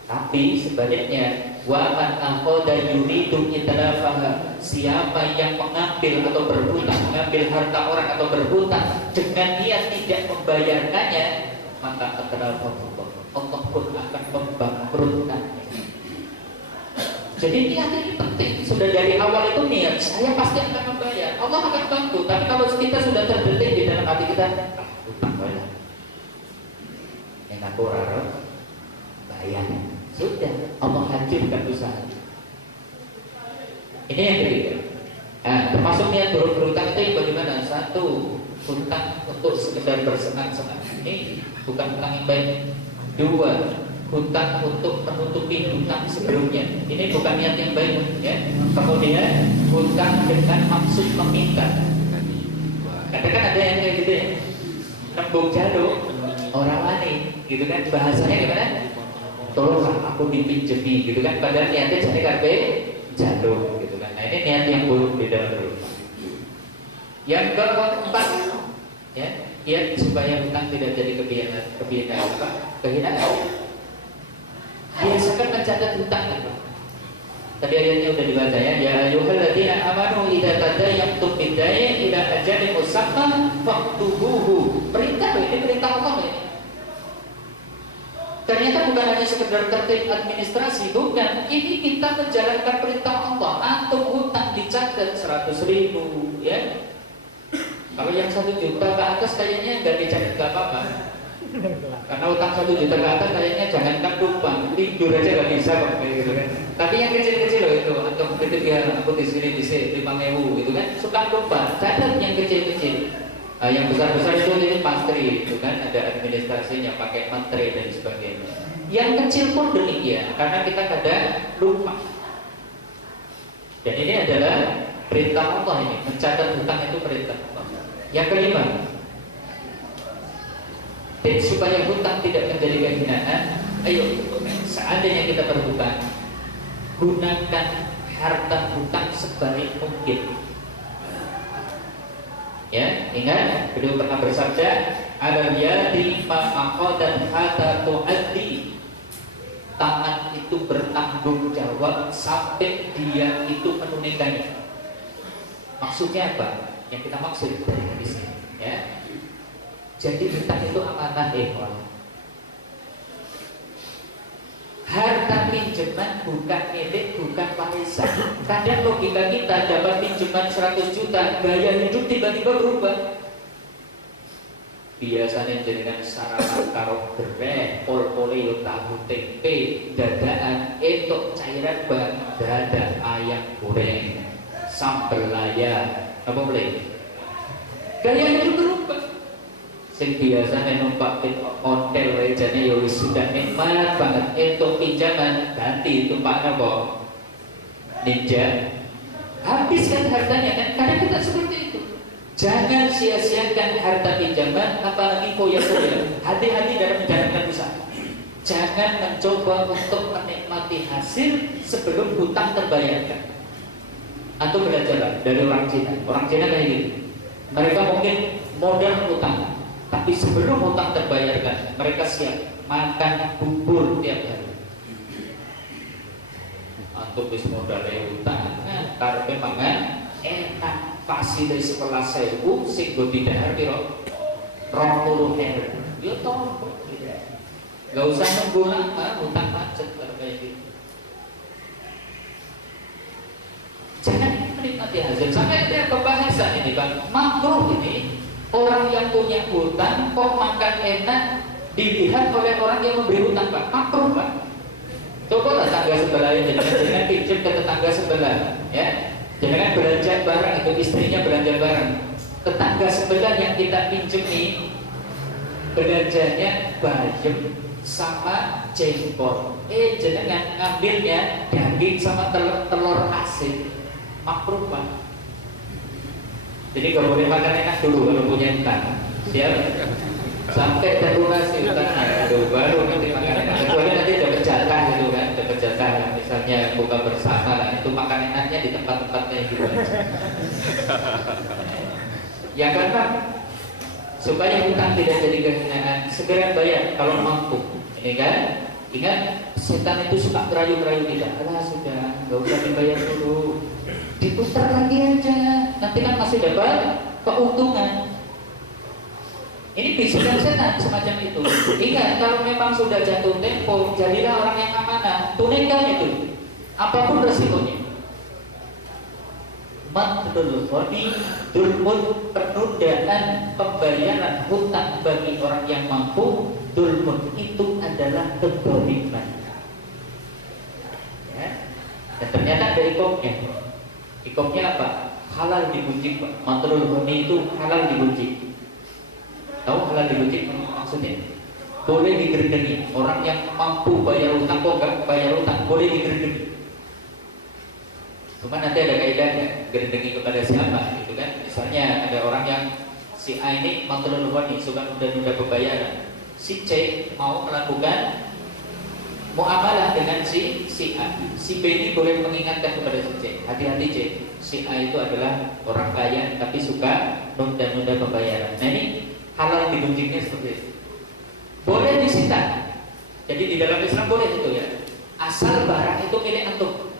Tapi sebaliknya, wa man aqada yuridu itlafaha, siapa yang mengambil atau berhutang, mengambil harta orang atau berhutang dengan niat tidak membayarkannya, maka Allah pun akan membangkrutkannya. Jadi niat ini penting. Sudah dari awal itu niat, saya pasti akan membayar. Allah akan bantu. Tapi kalau kita sudah terdetik di dalam hati kita, utang bayar. Enak orang bayar. Sudah, Allah hancurkan usaha. Ini yang ketiga. Nah, termasuk niat berhutang itu yang bagaimana? Satu, hutang untuk sekedar bersenang-senang. Ini bukan hutang yang baik. Dua, hutang untuk menutupi hutang sebelumnya. Ini bukan niat yang baik, ya. Kemudian hutang dengan maksud meminta. Kadang-kadang ada yang kayak gitu ya, nembung jaluk orang lain, gitu kan? Bahasanya gimana? Tolonglah aku dipinjemi, gitu kan? Padahal niatnya jadi karpe jaluk, gitu kan? Nah ini niat yang buruk di dalam berhutang. Yang keempat, ya, supaya hutang tidak jadi kehinaan. Biasakan mencatat hutang itu. Tadi ayatnya udah dibaca ya. Ya ayyuhalladzina amanu idza tadayantum bidayn ila ajalin musamma faktubuhu. Perintah ini perintah Allah ini. Ternyata bukan hanya sekedar tertib administrasi, bukan. Ini kita menjalankan perintah Allah. Antum hutang dicatat 100.000, ya. Kalau yang 1 juta ke atas kayaknya nggak dicatat nggak apa-apa. Karena utang 1 juta ke atas kayaknya jangankan tumpang, tidur aja nggak bisa kok, gitu kan. Tapi yang kecil-kecil loh itu, atau titip ya aku di sini 5.000 gitu kan, suka lupa. Catat yang kecil-kecil. Yang besar-besar itu ini pastri, itu kan ada administrasinya, pakai menteri dan sebagainya. Yang kecil pun demikian, karena kita kadang lupa. Dan ini adalah perintah Allah ini, mencatat hutang itu perintah Allah. Yang kelima, tips supaya hutang tidak menjadi kehinaan. Ayo, seandainya kita berhutang, gunakan harta hutang sebaik mungkin. Ya, ingat beliau pernah bersabda, "Alal yadi ma aqadat hatta tu'addi." Tangan itu bertanggung jawab sampai dia itu menunaikannya. Maksudnya apa? Yang kita maksud dari hadis ini, ya. Jadi hutang itu amanah, harta pinjaman bukan milik, bukan warisan. Kadang logika kita dapat pinjaman 100 juta, gaya hidup tiba-tiba berubah. Biasanya dengan sarapan karo beras, pol-pole, tahu tempe, dadaan, etok cairan ban, dada ayam goreng, sambal laya, apa boleh? Gaya hidup berubah. Sing biasanya numpak hotel rejane ya wis sudah nikmat banget. Untuk pinjaman ganti tumpak apa? Ninja. Habiskan hartanya kan? Kadang kita seperti itu. Jangan sia-siakan harta pinjaman, apalagi foya-foya. Hati-hati dalam menjalankan usaha. Jangan mencoba untuk menikmati hasil sebelum hutang terbayarkan. Atau belajarlah dari orang Cina. Orang Cina kayak gitu. Mereka mungkin modal hutang, tapi sebelum hutang terbayarkan, mereka siap makan bubur tiap hari. Atau bis modalnya hutang, karena mangan enak, fasilitas sekelas sewu, sing go didahar piro 20.000. Yo toh, gak usah nunggu lama, hutang macet kayak gitu. Jangan menikmati hasil. Sampai ada pembahasan ini Bang, makruh ini orang yang punya hutang kok makan enak dilihat oleh orang yang memberi hutang Pak. Makruh Pak. Coba tetangga sebelah ini, jangan pinjam ke tetangga sebelah, ya. Jangan belanja barang itu istrinya belanja barang. Tetangga sebelah yang kita pinjam nih belanjanya bayam sama jengkol. Jangan ngambilnya daging sama telur asin. Makruh Pak. Jadi kalau boleh makan enak dulu kalau punya hutang. Siap? Sampai terlunasi hutangnya, baru nanti makan enak. Kecuali nanti dapat jatah gitu kan, dapat jatah. Misalnya buka bersama lah, itu makan enaknya di tempat-tempatnya gitu. Ya kan Pak? Supaya hutang tidak jadi kehinaan, segera bayar kalau mampu. Ini kan? Ingat, setan itu suka merayu-merayu kita. Alah sudah, nggak usah dibayar dulu. Diputar lagi aja, nanti kan masih dapat keuntungan. Ini bisikan setan semacam itu. Ingat, kalau memang sudah jatuh tempo, jadilah orang yang amanah, tunaikan itu, apapun resikonya. Matlul ghani dulmun, penundaan pembayaran hutang bagi orang yang mampu. Dulmun itu adalah kezaliman. Ya. Dan ternyata ada ikomnya. Ikomnya apa? Halal dibuncik Pak. Matlul ghani itu halal dibuncik. Tahu halal dibuncik maksudnya? Boleh digerendengi. Orang yang mampu bayar hutang kok enggak bayar hutang, boleh digerendengi. Cuma nanti ada kaidahnya, gerendengi kepada siapa gitu kan? Misalnya ada orang yang si A ini matlul ghani, suka nunda-nunda pembayaran. Si C mau melakukan muamalah dengan si A. Si B ini boleh mengingatkan kepada si C, hati-hati C. Si A itu adalah orang kaya tapi suka nunda-nunda pembayaran. Nah ini halal dibunciknya seperti itu. Boleh disita. Jadi di dalam Islam boleh itu ya. Asal barang itu milik antum.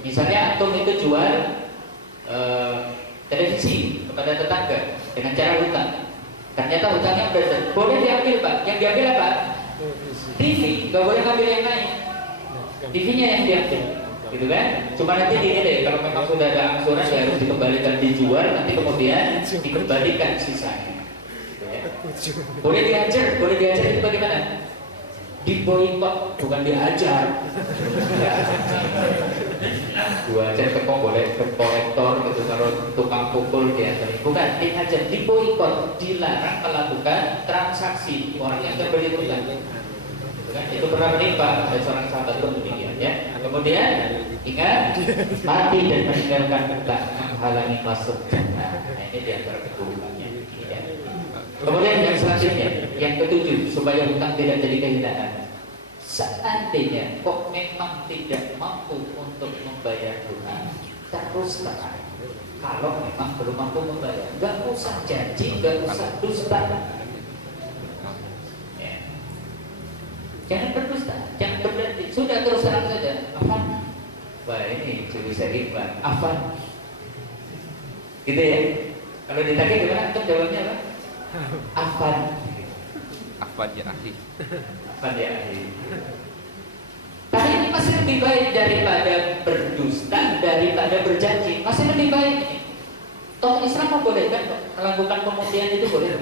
Misalnya antum itu jual televisi kepada tetangga dengan cara hutang. Ternyata hutangnya berat, boleh diambil Pak. Yang diambil apa? TV, nggak boleh ngambil yang lain. TV-nya yang diambil, gitu kan? Cuma nanti ini deh, kalau memang sudah ada angsuran ya harus dikembalikan, dijual, nanti kemudian dikembalikan sisanya. Boleh diajar itu bagaimana? Diboikot, bukan diajar. Diajar kok boleh ke kolektor gitu, kalau tukang pukul diajar. Bukan, diajar, diboikot, dilarang melakukan transaksi orang yang terbeli hutang. Itu pernah menimpa ada seorang sahabat pun demikian ya. Kemudian ingat, mati dan meninggalkan hutang menghalangi masuk jannah. Nah, ini diantara keburukannya. Ya. Kemudian yang selanjutnya, yang ketujuh, supaya hutang tidak jadi kehinaan. Seandainya kok memang tidak mampu untuk membayar hutang, terus terang. Kalau memang belum mampu membayar, nggak usah janji, nggak usah dusta. Ya. Jangan berdusta, jangan berjanji. Sudah terus terang saja. Apa? Wah ini curi seimbang. Apa? Gitu ya. Kalau ditanya gimana? Untuk jawabnya apa? Afan. Afan ya akhi. Afan ya akhi. Tapi ini masih lebih baik daripada berdusta, daripada berjanji. Masih lebih baik ini. Toh Islam membolehkan melakukan pemutihan itu boleh.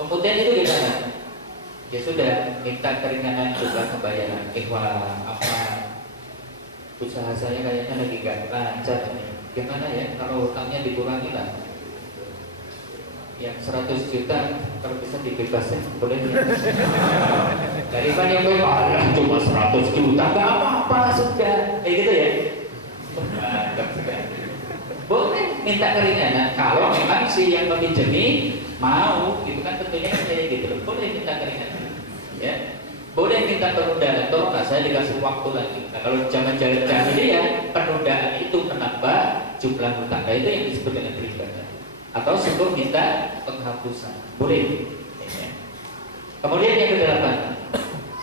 Pemutihan itu gimana? Ya sudah, minta keringanan juga pembayaran. Wah, apa? Usaha saya kayaknya lagi gak lancar ini. Gimana ya? Kalau hutangnya dikurangi lah. yang 100 juta kalau bisa dibebasin boleh ya? Daripada yang malah cuma 100 juta nggak apa-apa sudah kayak gitu ya. Mantap sekali. Boleh minta keringanan kalau memang si yang meminjami mau gitu kan, tentunya kayak gitu loh. Boleh minta keringanan ya. Boleh minta penundaan, tolong saya dikasih waktu lagi. Nah, kalau zaman jahiliyah ya penundaan itu menambah jumlah hutang. Nah, itu yang disebut dengan riba. Atau syukur minta penghapusan. Boleh. Ya. Kemudian yang kedelapan,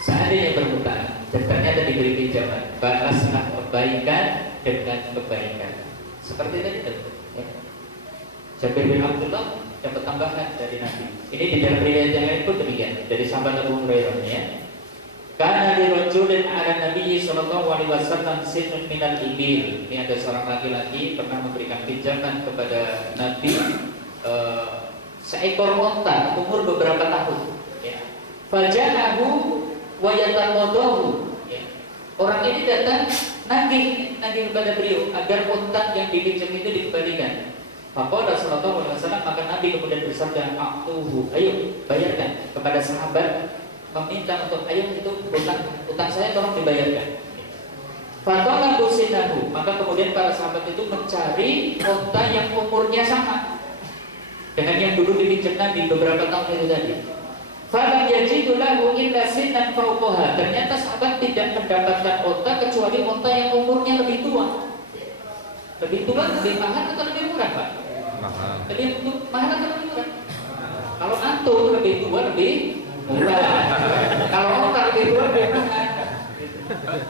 seandainya berhutang dan ternyata diberi pinjaman, balaslah kebaikan dengan kebaikan. Seperti tadi. Ya. Jabir bin Abdullah dapat tambahan dari Nabi. Ini di dalam riwayat yang lain pun demikian. Dari sahabat Abu Hurairah ya. Karena dirojulin ada Nabi Sallallahu Alaihi Wasallam sinun minal ibil. Ini ada seorang laki-laki pernah memberikan pinjaman kepada Nabi seekor onta umur beberapa tahun. Ya. Faja'ahu wa yatamodohu. Ya. Orang ini datang nagih kepada beliau agar onta yang dipinjam itu dikembalikan. Faqala Sallallahu Alaihi Wasallam, maka Nabi kemudian bersabda, "Aqtuhu, ayo bayarkan." Kepada sahabat meminta untuk ayo itu utang saya tolong dibayarkan. Fatola kusinahu, maka kemudian para sahabat itu mencari onta yang umurnya sama dengan yang dulu dipinjam Nabi beberapa tahun itu tadi. Falam yajidu lahu illa sinan fawqaha. Ternyata sahabat tidak mendapatkan onta kecuali onta yang umurnya lebih tua. Lebih tua lebih mahal atau lebih murah, Pak? Mahal. Lebih mahal atau lebih murah? Kalau antum lebih tua lebih murah. Kalau onta lebih tua lebih mahal.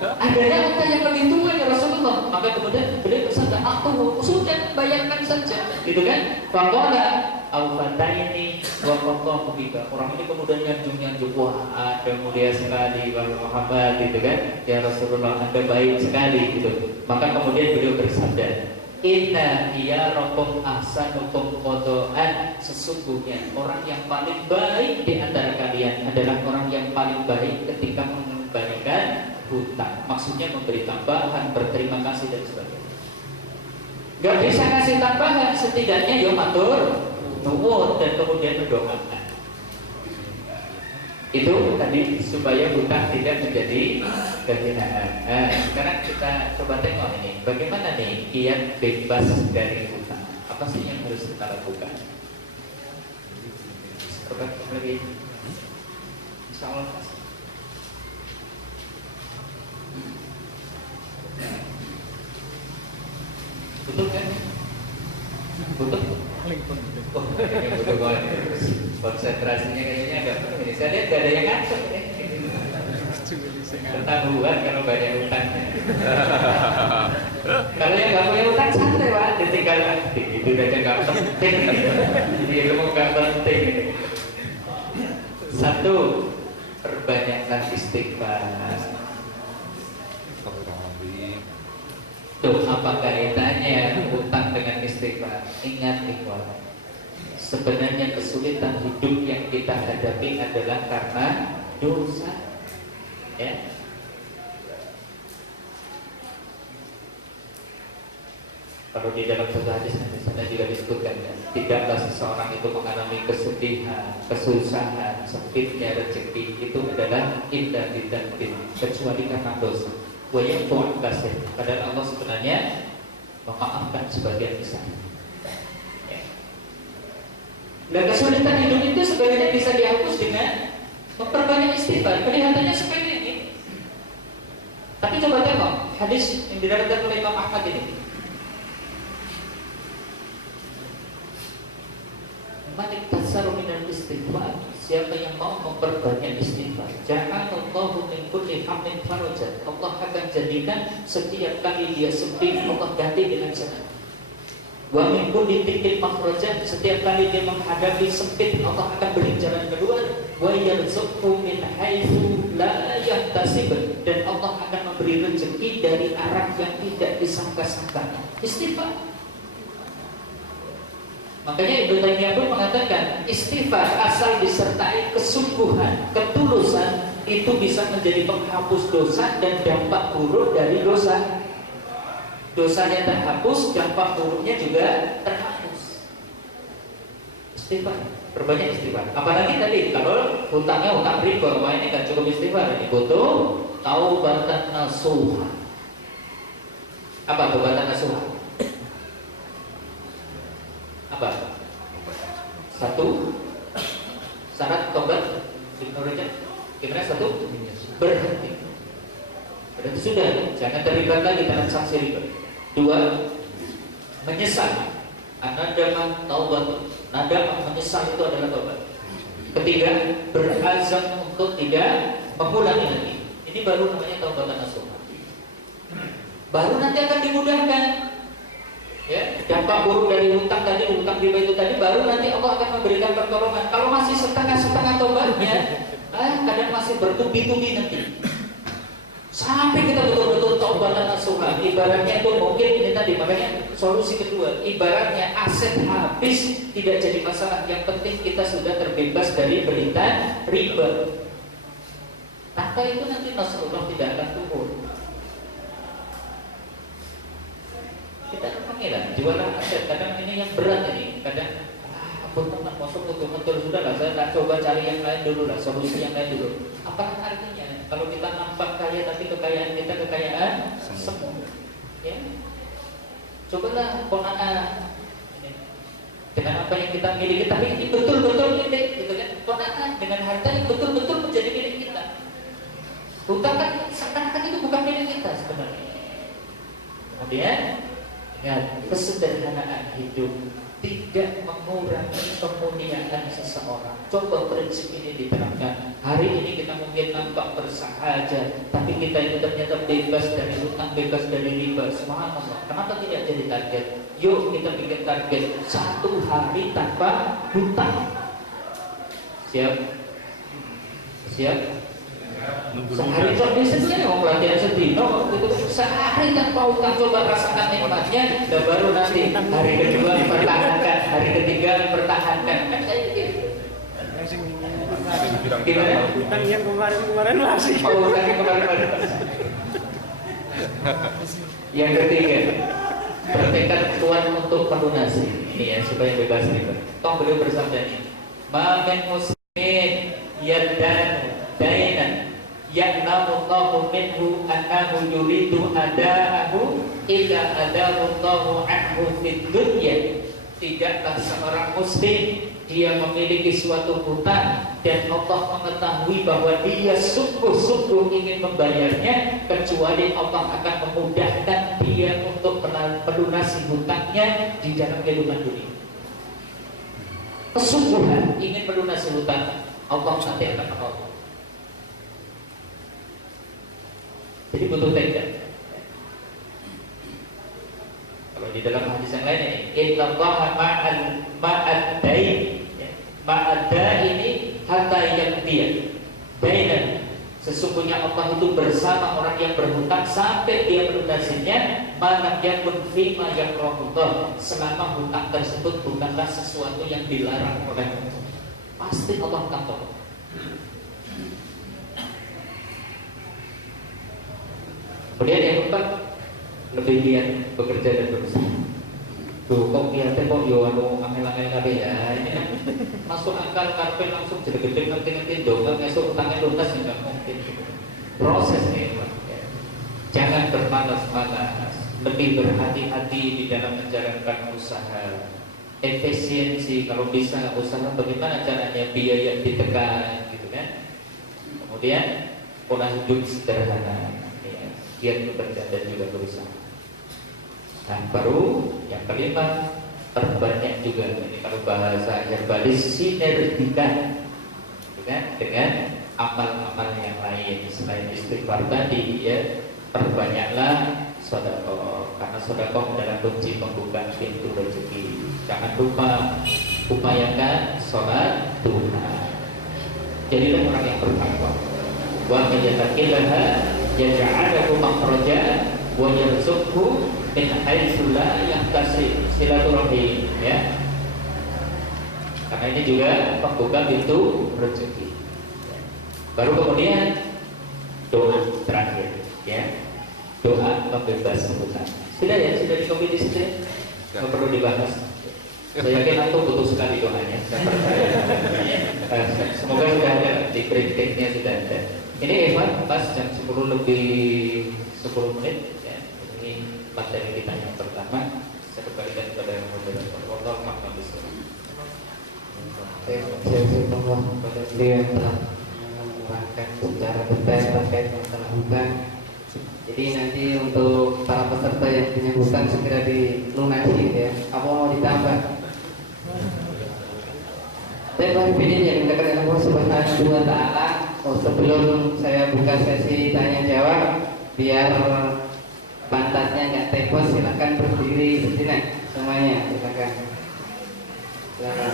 Adanya onta yang lebih tua ya Rasulullah. Maka kemudian beliau bersabda, "Aku sudah bayarkan saja." Gitu kan? Faqala awfataini wa qatahu bika. Orang ini kemudian nyanjung-nyanjung, wah ada mulia sekali Wahai Muhammad, gitu kan? Ya Rasulullah, Anda baik sekali gitu. Maka kemudian beliau bersabda, "Inna iyarakum ahsanukum qada'an." Sesungguhnya orang yang paling baik di antara kalian adalah orang yang paling baik ketika mengembalikan hutang. Maksudnya memberi tambahan, berterima kasih dan sebagainya. Gak bisa kasih tambahan, setidaknya yo matur nuwun dan kemudian mendoakan. Itu tadi supaya hutang tidak menjadi kehinaan. Nah, sekarang kita coba tengok ini, bagaimana nih kiat bebas dari hutang? Apa sih yang harus kita lakukan? Coba lagi, Insya Allah. Betul kan? Betul. Oh, ini betul banget. Konsentrasinya kayaknya agak penuh ini. Saya lihat gak ada yang ngantuk ya. Ketahuan kalau banyak utangnya. Kalau yang nggak punya utang santai Pak, ditinggal itu aja nggak penting. Dia ngomong nggak penting. Satu, perbanyakkan istighfar. Tuh, apa kaitannya utang dengan istighfar? Ingat ikhwan, sebenarnya kesulitan hidup yang kita hadapi adalah karena dosa. Ya. Kalau di dalam satu hadis di sana juga disebutkan ya, tidaklah seseorang itu mengalami kesedihan, kesusahan, sempitnya rezeki itu adalah indah kecuali karena dosa. Wayang tuan kasih, padahal Allah sebenarnya memaafkan sebagian besar. Ya. Dan kesulitan hidup itu sebenarnya bisa dihapus dengan memperbanyak istighfar. Kelihatannya sepele ini, tapi coba tengok hadis yang diriwayatkan oleh Imam Ahmad ini. Malik tasaru minal istighfar. Siapa yang mau memperbanyak istighfar, ja'alallahu min kulli hammin farajan. Allah akan jadikan setiap kali dia sedih, Allah ganti dengan senang. Wa min kulli dhiqin makhrajan. Setiap kali dia menghadapi sempit, Allah akan beri jalan keluar. Wa yarzuqhu min haitsu la yahtasib. Dan Allah akan memberi rezeki dari arah yang tidak disangka-sangka. Istighfar. Makanya Ibnu Taimiyah pun mengatakan istighfar asal disertai kesungguhan, ketulusan itu bisa menjadi penghapus dosa dan dampak buruk dari dosa. Dosanya terhapus, dampak buruknya juga terhapus. Istighfar, perbanyak istighfar. Apalagi tadi kalau hutangnya hutang riba, wah ini nggak cukup istighfar, ini butuh taubatan nasuha. Apa taubatan nasuha? Apa? Satu, syarat tobat gimana? Satu, berhenti. Berarti sudah, jangan terlibat lagi transaksi riba. Dua, menyesal. Anadama taubat. Nadama menyesal itu adalah taubat. Ketiga, berazam untuk tidak mengulangi lagi. Ini baru namanya taubatan nasuha. Baru nanti akan dimudahkan. Ya, dampak buruk dari hutang tadi, hutang riba itu tadi, baru nanti Allah akan memberikan pertolongan. Kalau masih setengah-setengah tobatnya, kadang masih bertubi-tubi nanti. Sampai kita betul-betul taubatan nasuha. Ibaratnya itu mungkin ini tadi, makanya solusi kedua, ibaratnya aset habis tidak jadi masalah. Yang penting kita sudah terbebas dari berita riba. Tanpa itu nanti Nasrullah tidak akan turun. Kita akan mengira jualan aset, kadang ini yang berat ini, kadang ampun teman, masuk betul-betul sudah lah, saya tak coba cari yang lain dulu lah, solusi yang lain dulu. Apa artinya? Kalau kita nampak kaya tapi kekayaan kita kekayaan semu, ya. Cobalah kona'ah dengan apa yang kita miliki, tapi ini betul-betul milik, gitu kan? Kona'ah dengan harta yang betul-betul menjadi milik kita. Hutang kan seakan-akan itu bukan milik kita sebenarnya. Kemudian ingat, kesederhanaan hidup tidak mengurangi kemuliaan seseorang. Coba prinsip ini diterapkan. Hari ini kita mungkin nampak bersahaja, tapi kita itu ternyata bebas dari hutang, bebas dari riba. Subhanallah. Kenapa tidak jadi target? Yuk kita bikin target 1 hari tanpa hutang. Siap? Siap? Sehari coba saja mau latihan sedino itu sehari tanpa hutang, coba rasakan nikmatnya. Dan baru nanti hari kedua pertahankan, hari ketiga pertahankan. Kan kayak gitu. Gimana? Hutang yang kemarin masih. Oh, hutang yang kemarin. Yang ketiga, bertekad kuat untuk melunasi. Ini ya supaya bebas riba. Toh beliau bersabda ini, "Ma min muslimin yadan dainan ya'lamullahu minhu annahu yuridu ada'ahu illa ada'allahu anhu fid dunya." Tidaklah seorang muslim dia memiliki suatu hutang dan Allah mengetahui bahwa dia sungguh-sungguh ingin membayarnya, kecuali Allah akan memudahkan dia untuk melunasi hutangnya di dalam kehidupan dunia. Kesungguhan ingin melunasi hutang, Allah nanti akan menolong. Jadi butuh tekad. Kalau di dalam hadis yang lain ini, innallaha ma'ad dain. Ma'ad ini hatta yaqdiya. Dainan. Sesungguhnya Allah itu bersama orang yang berhutang sampai dia melunasinya. Malam yakun fima yakrahullah. Selama hutang tersebut bukanlah sesuatu yang dilarang oleh Allah, pasti Allah akan tolong. Kemudian yang keempat, lebih giat bekerja dan berusaha. Tuh kok giatnya kok yo anu angel-angel kabeh ya. Ini kan masuk akal karpe langsung gede-gede ngerti-ngerti dong, esuk utangnya lunas enggak mungkin. Proses nih, Pak. Jangan bermalas-malas, lebih berhati-hati di dalam menjalankan usaha. Efisiensi, kalau bisa usaha bagaimana caranya biaya ditekan gitu kan. Kemudian pola hidup sederhana. Giat bekerja dan juga berusaha. Nah, baru yang kelima, terbanyak juga ini kalau bahasa herbalis sinergikan dengan amal-amal yang lain selain istighfar tadi ya. Perbanyaklah sedekah, karena sedekah adalah kunci pembuka pintu rezeki. Jangan lupa upayakan sholat duha. Jadilah orang yang bertakwa. Wa yattaqillaha yaj'alahu makhraja wa yarzuqhu min haitsu la yahtasib. Silaturahim ya. Karena ini juga pembuka pintu rezeki. Baru kemudian doa terakhir ya. Doa pembebas hutang. Sudah ya, sudah di komisi sudah. Nggak perlu dibahas. Saya yakin antum butuh sekali doanya. Saya percaya. Semoga sudah ada di kritiknya sudah ada. Ini Evan pas jam 10 lebih 10 menit. Ya. Ini materi kita yang pertama. Saya kembalikan kepada moderator. Allah maaf bismillah. Saya semua kepada beliau yang telah mengurangkan secara detail terkait masalah hutang. Jadi nanti untuk para peserta yang punya hutang segera dilunasi ya. Apa mau ditambah? Dan hadirin yang dimuliakan Allah Subhanahu wa Ta'ala, sebelum saya buka sesi tanya jawab, biar pantatnya nggak tepos, silakan berdiri sejenak semuanya, silakan. Silakan.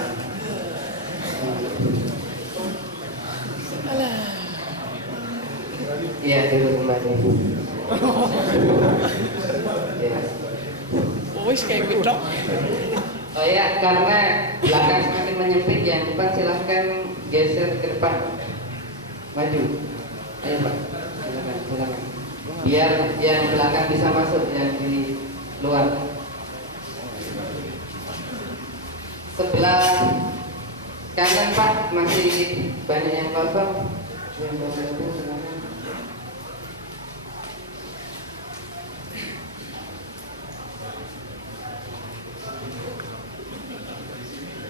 Iya, dulu kembali. Ya. Wis kayak gedok. Oh ya, karena belakang semakin menyempit, yang depan silahkan geser ke depan, maju. Ayo Pak, silakan. Biar yang belakang bisa masuk, yang di luar. Sebelah kanan Pak masih banyak yang kosong. Yang kosong silakan.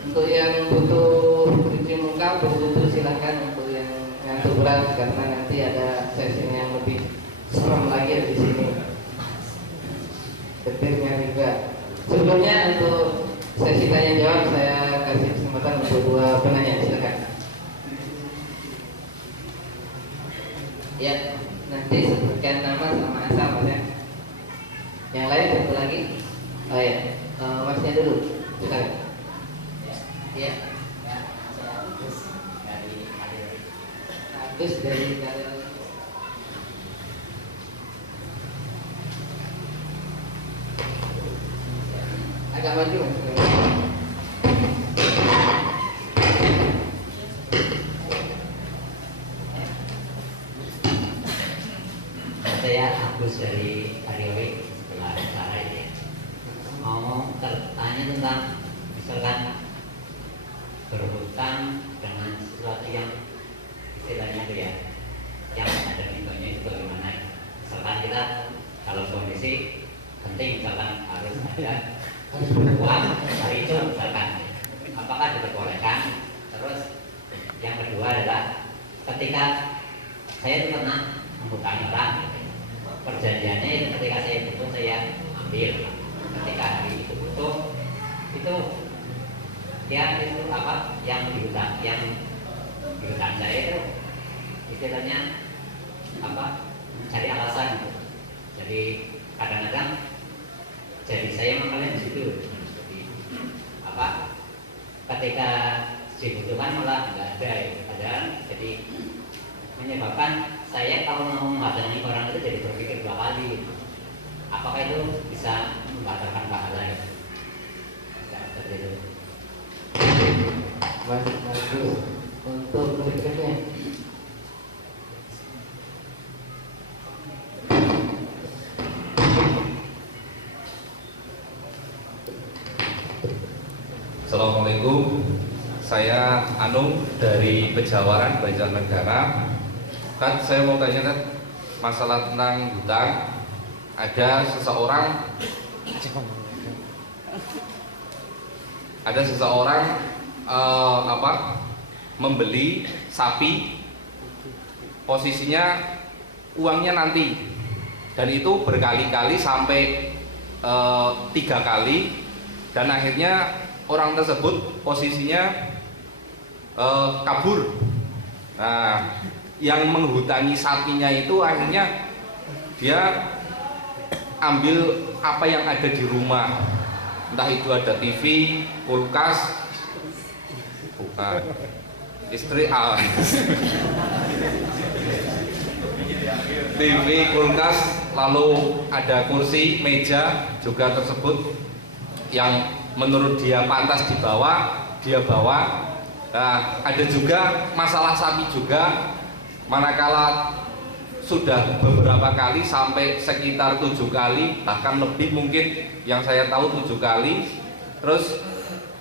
Untuk yang butuh cuci muka, berwudu silahkan. Untuk yang ngantuk berat, karena nanti ada sesi yang lebih serem lagi di sini. Detirnya juga. Sebelumnya untuk sesi tanya jawab, saya kasih kesempatan untuk dua penanya, silakan. Ya, nanti sebutkan nama sama asal Mas ya. Yang lain satu lagi. Oh ya, Masnya dulu, silakan. Ya, Agus dari Karel. Agak maju. Saya Agus dari Karyowi sebelah utara ini. Mau tanya tentang misalkan berhutang dengan sesuatu yang istilahnya itu ya, yang ada nilainya itu bagaimana? Misalkan kita kalau kondisi penting, misalkan harus ada uang hari itu, misalkan apakah diperbolehkan? Terus yang kedua adalah ketika saya itu pernah menghutangi orang, perjanjiannya itu ketika saya butuh saya ambil, ketika hari itu butuh itu dia itu apa yang dihutang saya itu istilahnya apa, mencari alasan gitu. Jadi kadang-kadang jadi saya mengalami di situ. Jadi apa, ketika dibutuhkan malah nggak ada ya. Padahal jadi menyebabkan saya kalau mau menghalangi orang itu jadi berpikir dua kali. Apakah itu bisa membatalkan pahala ya? Seperti itu. Mas Agus, untuk berikutnya. Assalamualaikum, saya Anung dari Pejawaran Banjarnegara. Kan saya mau tanya kan masalah tentang hutang. Ada seseorang membeli sapi, posisinya uangnya nanti, dan itu berkali-kali sampai 3 kali, dan akhirnya orang tersebut posisinya kabur. Nah, yang menghutangi sapinya itu akhirnya dia ambil apa yang ada di rumah, entah itu ada TV, kulkas, bukan istri TV, kulkas, lalu ada kursi, meja juga tersebut yang menurut dia pantas dibawa, dia bawa. Nah, ada juga masalah sapi juga, manakala sudah beberapa kali sampai sekitar 7 kali, bahkan lebih mungkin, yang saya tahu 7 kali. Terus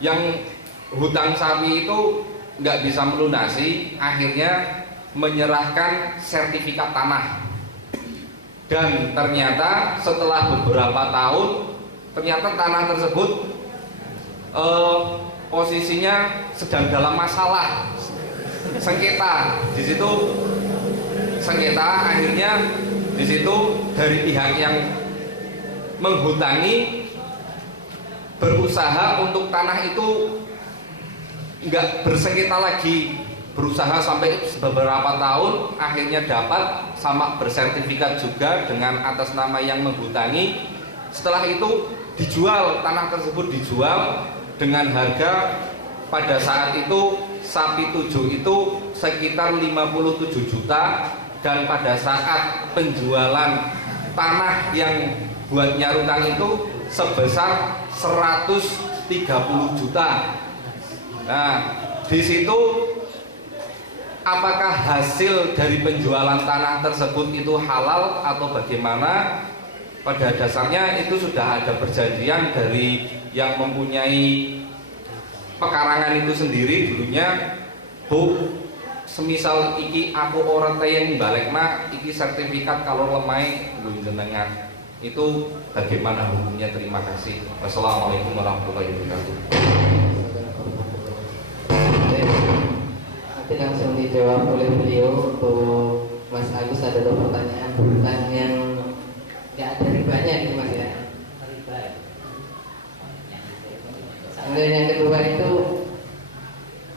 yang hutang sapi itu nggak bisa melunasi, akhirnya menyerahkan sertifikat tanah. Dan ternyata setelah beberapa tahun, ternyata tanah tersebut posisinya sedang dalam masalah sengketa. Di situ sengketa, akhirnya di situ dari pihak yang menghutangi berusaha untuk tanah itu nggak bersengketa lagi, berusaha sampai beberapa tahun, akhirnya dapat sama bersertifikat juga dengan atas nama yang menghutangi. Setelah itu dijual, tanah tersebut dijual dengan harga pada saat itu sapi 7 itu sekitar 57 juta, dan pada saat penjualan tanah yang buat nyarutan itu sebesar 130 juta. Nah, di situ apakah hasil dari penjualan tanah tersebut itu halal atau bagaimana? Pada dasarnya itu sudah ada perjanjian dari yang mempunyai pekarangan itu sendiri dulunya, Bu, semisal iki aku orang yang balekna iki sertifikat kalau lemai belum jenengan, itu bagaimana hukumnya? Terima kasih. Wassalamualaikum warahmatullahi wabarakatuh. Nanti langsung dijawab oleh beliau. Untuk Mas Agus ada 2 pertanyaan tentang yang nggak ada ribanya gitu Mas ya. Kemudian yang kedua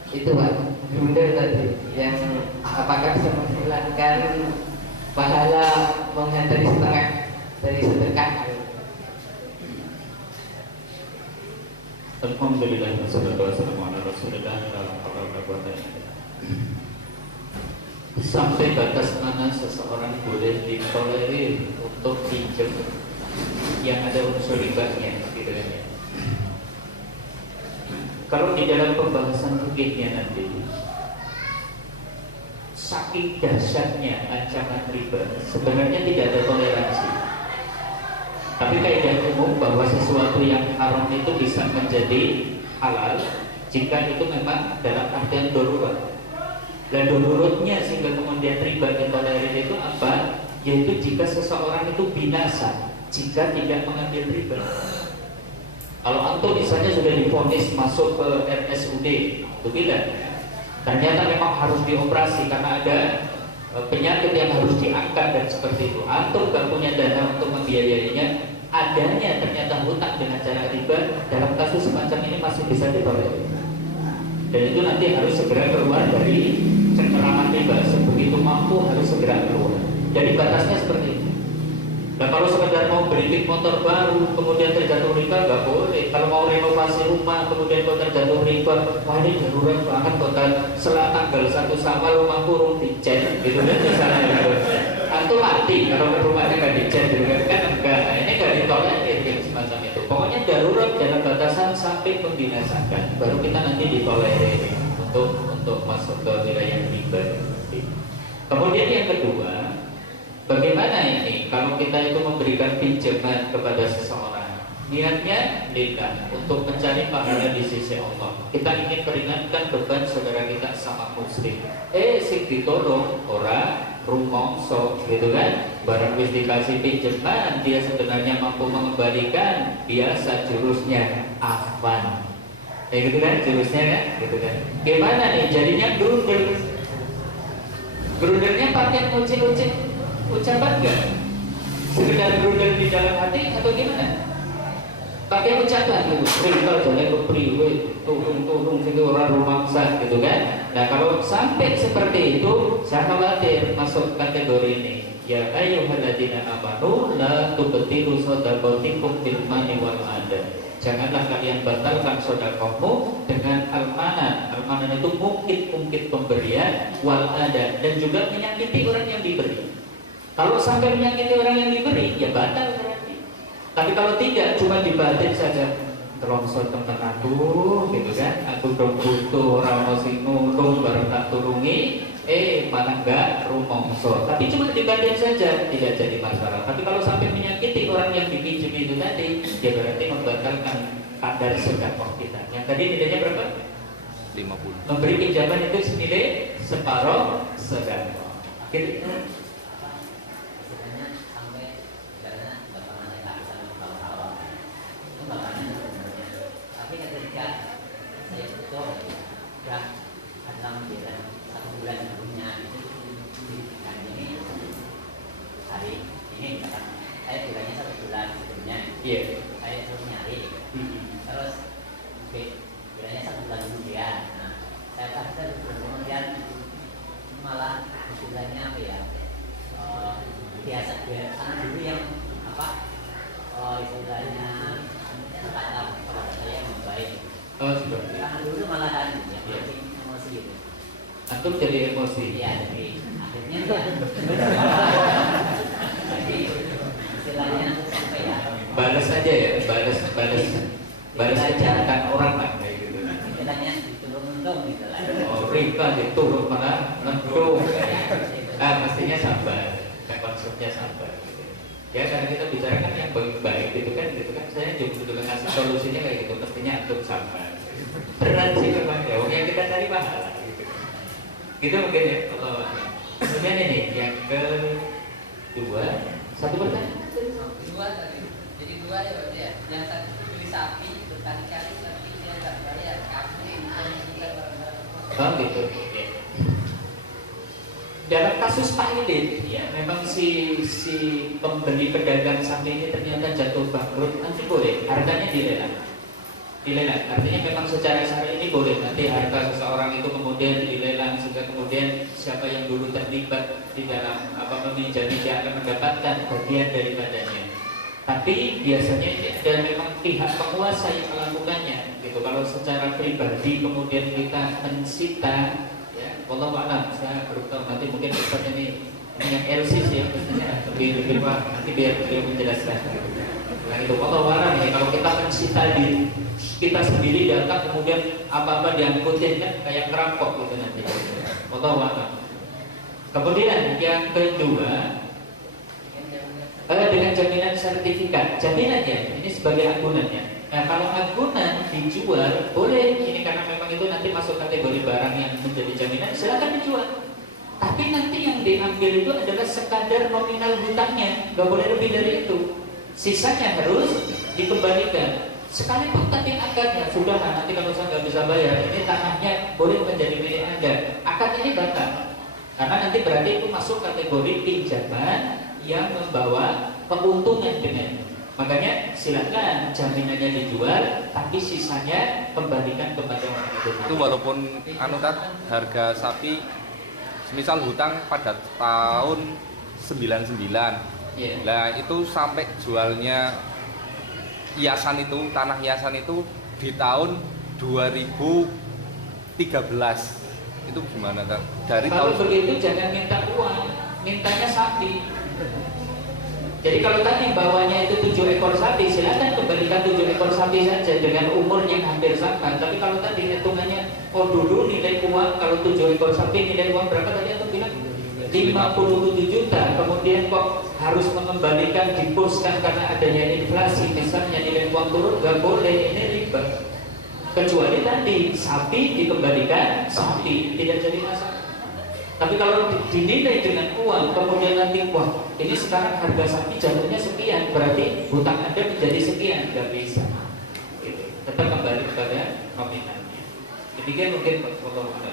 itu Pak, blunder tadi yang apakah bisa menghilangkan pahala menghadiri setengah dari sedekah. Alhamdulillah, wassalamualaikum warahmatullahi wabarakatuh. Sampai batas mana seseorang boleh ditolerir untuk pinjam yang ada unsur ribanya, gitu kan ya? Kalau di dalam pembahasan fikihnya nanti, saking dahsyatnya ancaman riba, sebenarnya tidak ada toleransi. Tapi kaidah umum bahwa sesuatu yang haram itu bisa menjadi halal jika itu memang dalam artian darurat. Dan darurutnya sehingga kemudian riba ditolerir itu apa? Yaitu jika seseorang itu binasa jika tidak mengambil riba. Kalau antum misalnya sudah divonis masuk ke RSUD, begitu, ternyata memang harus dioperasi karena ada penyakit yang harus diangkat dan seperti itu, antum gak punya dana untuk membiayainya, adanya ternyata hutang dengan cara riba, dalam kasus semacam ini masih bisa ditolerir. Dan itu nanti harus segera keluar dari cengkeraman riba, sebegitu mampu harus segera keluar. Jadi batasnya seperti itu. Nah kalau sekedar mau beli motor baru kemudian terjatuh riba nggak boleh. Kalau mau renovasi rumah kemudian kok terjatuh riba, wah ini darurat banget total setelah tanggal 1 Syawal rumah kurung dicet gitu kan misalnya. Antum mati kalau rumahnya nggak dicet gitu kan enggak. Nah, ini nggak ditolerir yang semacam itu. Pokoknya darurat dalam batasan sampai membinasakan, baru kita nanti ditolerir untuk masuk ke wilayah riba. Kemudian yang kedua, bagaimana ini kalau kita itu memberikan pinjaman kepada seseorang, niatnya lillah, untuk mencari pahala di sisi Allah. Kita ingin meringankan beban saudara kita sama muslim. Sing ditolong ora rumongso gitu kan. Barang wis dikasih pinjaman, dia sebenarnya mampu mengembalikan, biasa jurusnya afwan. Gitu kan jurusnya kan, gitu kan. Gimana nih jadinya grundel. Grundelnya pakai ucil-ucil ucapan enggak? Sekedar grundel di dalam hati atau gimana? Pakai ucapan gitu, perintah jalan ke priwe, turun situ orang rumangsa gitu kan. Nah kalau sampai seperti itu, saya khawatir masuk kategori ini. Ya ayyuhalladzina amanu la tubtilu shadaqatikum bil mani wal adha. Janganlah kalian batalkan sedekahmu dengan almanan. Almanan itu mungkit pemberian, wal adha, dan juga menyakiti orang yang diberi. Kalau sampai menyakiti orang yang diberi, ya batal berarti. Tapi kalau tidak, cuma dibatin saja, terlongsor tentang aku, gitu kan? Aku dong butuh orang ono sing nulung bareng tak tulungi, malah enggak rumongso. Tapi cuma dibanding saja, tidak jadi masalah. Tapi kalau sampai menyakiti orang yang dipinjam itu tadi, ya berarti membatalkan kadar sedekah kita. Yang tadi nilainya berapa? 50. Memberi pinjaman itu senilai separuh sedekah. Gitu. Istilahnya sampai karena bagaimana saya bisa membawa itu bapaknya sebenarnya. Tapi ketika saya butuh sudah ada menjelang 1 bulan sebelumnya dan ini hari ini misalkan saya bilangnya 1 bulan sebelumnya, Iya. saya terus nyari terus bilangnya 1 bulan kemudian. Nah, saya tak kemudian malah istilahnya apa ya, biasa karena dulu yang apa, istilahnya kata saya yang baik, Oh, seperti itu. karena dulu malahan yang bikin emosi gitu. Antum jadi emosi. Iya, jadi akhirnya ya jadi istilahnya sampai ya Balas aja ya, balas kejahatan orang lah kayak gitu. istilahnya diturun-turun gitu lah. Oh, Rika diturun mana nendung. Mestinya sabar. Konsepnya sabar. Gitu. Ya karena kita bicara kan yang baik gitu kan, saya juga ngasih solusinya kayak gitu. Mestinya antum sabar. Berat sih memang ya, yang kita cari pahala. Gitu mungkin ya. Kemudian ini yang kedua, satu pertanyaan. Dua tadi, jadi dua ya berarti ya. Yang satu beli sapi berkali-kali tapi dia nggak bayar, kambing dan juga barang-barang. Oh gitu. Ya. Dalam kasus Pak Ilin, ya memang si pembeli pedagang sapi ini ternyata jatuh bangkrut, nanti boleh harganya dilelang. Artinya memang secara syar'i ini boleh nanti harga seseorang itu kemudian dilelang sehingga kemudian siapa yang dulu terlibat di dalam meminjam dia akan mendapatkan bagian daripadanya. Tapi biasanya ini ada memang pihak penguasa yang melakukannya gitu. Kalau secara pribadi kemudian kita mensita, ya wallahu a'lam, saya belum tahu, nanti mungkin Ustaz ini yang LC sih ya, pastinya lebih nanti biar beliau menjelaskan. Nah itu wallahu a'lam ya, kalau kita mensita di kita sendiri datang kemudian apa-apa diangkutin kan kayak ngerampok gitu nanti. Wallahu a'lam. Kemudian yang kedua, dengan jaminan sertifikat. Jaminannya ini sebagai agunannya. Nah, kalau agunan dijual boleh, ini karena memang itu nanti masuk kategori barang yang menjadi jaminan, silakan dijual. Tapi nanti yang diambil itu adalah sekadar nominal hutangnya, nggak boleh lebih dari itu. Sisanya harus dikembalikan. Sekalipun tadi akadnya sudah, nanti kalau saya nggak bisa bayar, ini tanahnya boleh menjadi milik Anda. Akad ini batal, karena nanti berarti itu masuk kategori pinjaman yang membawa keuntungan dengan. Makanya silakan jaminannya dijual, tapi sisanya kembalikan kepada orang itu. Itu walaupun harga sapi misal hutang pada tahun 99. Yeah. Nah, itu sampai jualnya hiasan itu, tanah hiasan itu di tahun 2013. Itu gimana kan? Dari kalau tahun begitu jangan minta uang, mintanya sapi. Jadi kalau tadi bawahnya itu 7 ekor sapi, silakan kembalikan 7 ekor sapi saja dengan umur yang hampir sama. Tapi kalau tadi hitungannya, dulu nilai uang kalau 7 ekor sapi nilai uang berapa tadi atau bilang? 57 juta. Kemudian kok harus mengembalikan, dipuskan karena adanya inflasi, misalnya nilai uang turun, nggak boleh, ini riba. Kecuali tadi sapi dikembalikan sapi, tidak jadi masalah. Tapi kalau dinilai dengan uang, kemudian nanti wah ini sekarang harga sapi jatuhnya sekian, berarti hutang Anda menjadi sekian, nggak bisa. Gitu. Tetap kembali kepada nominalnya. Demikian mungkin kalau ada.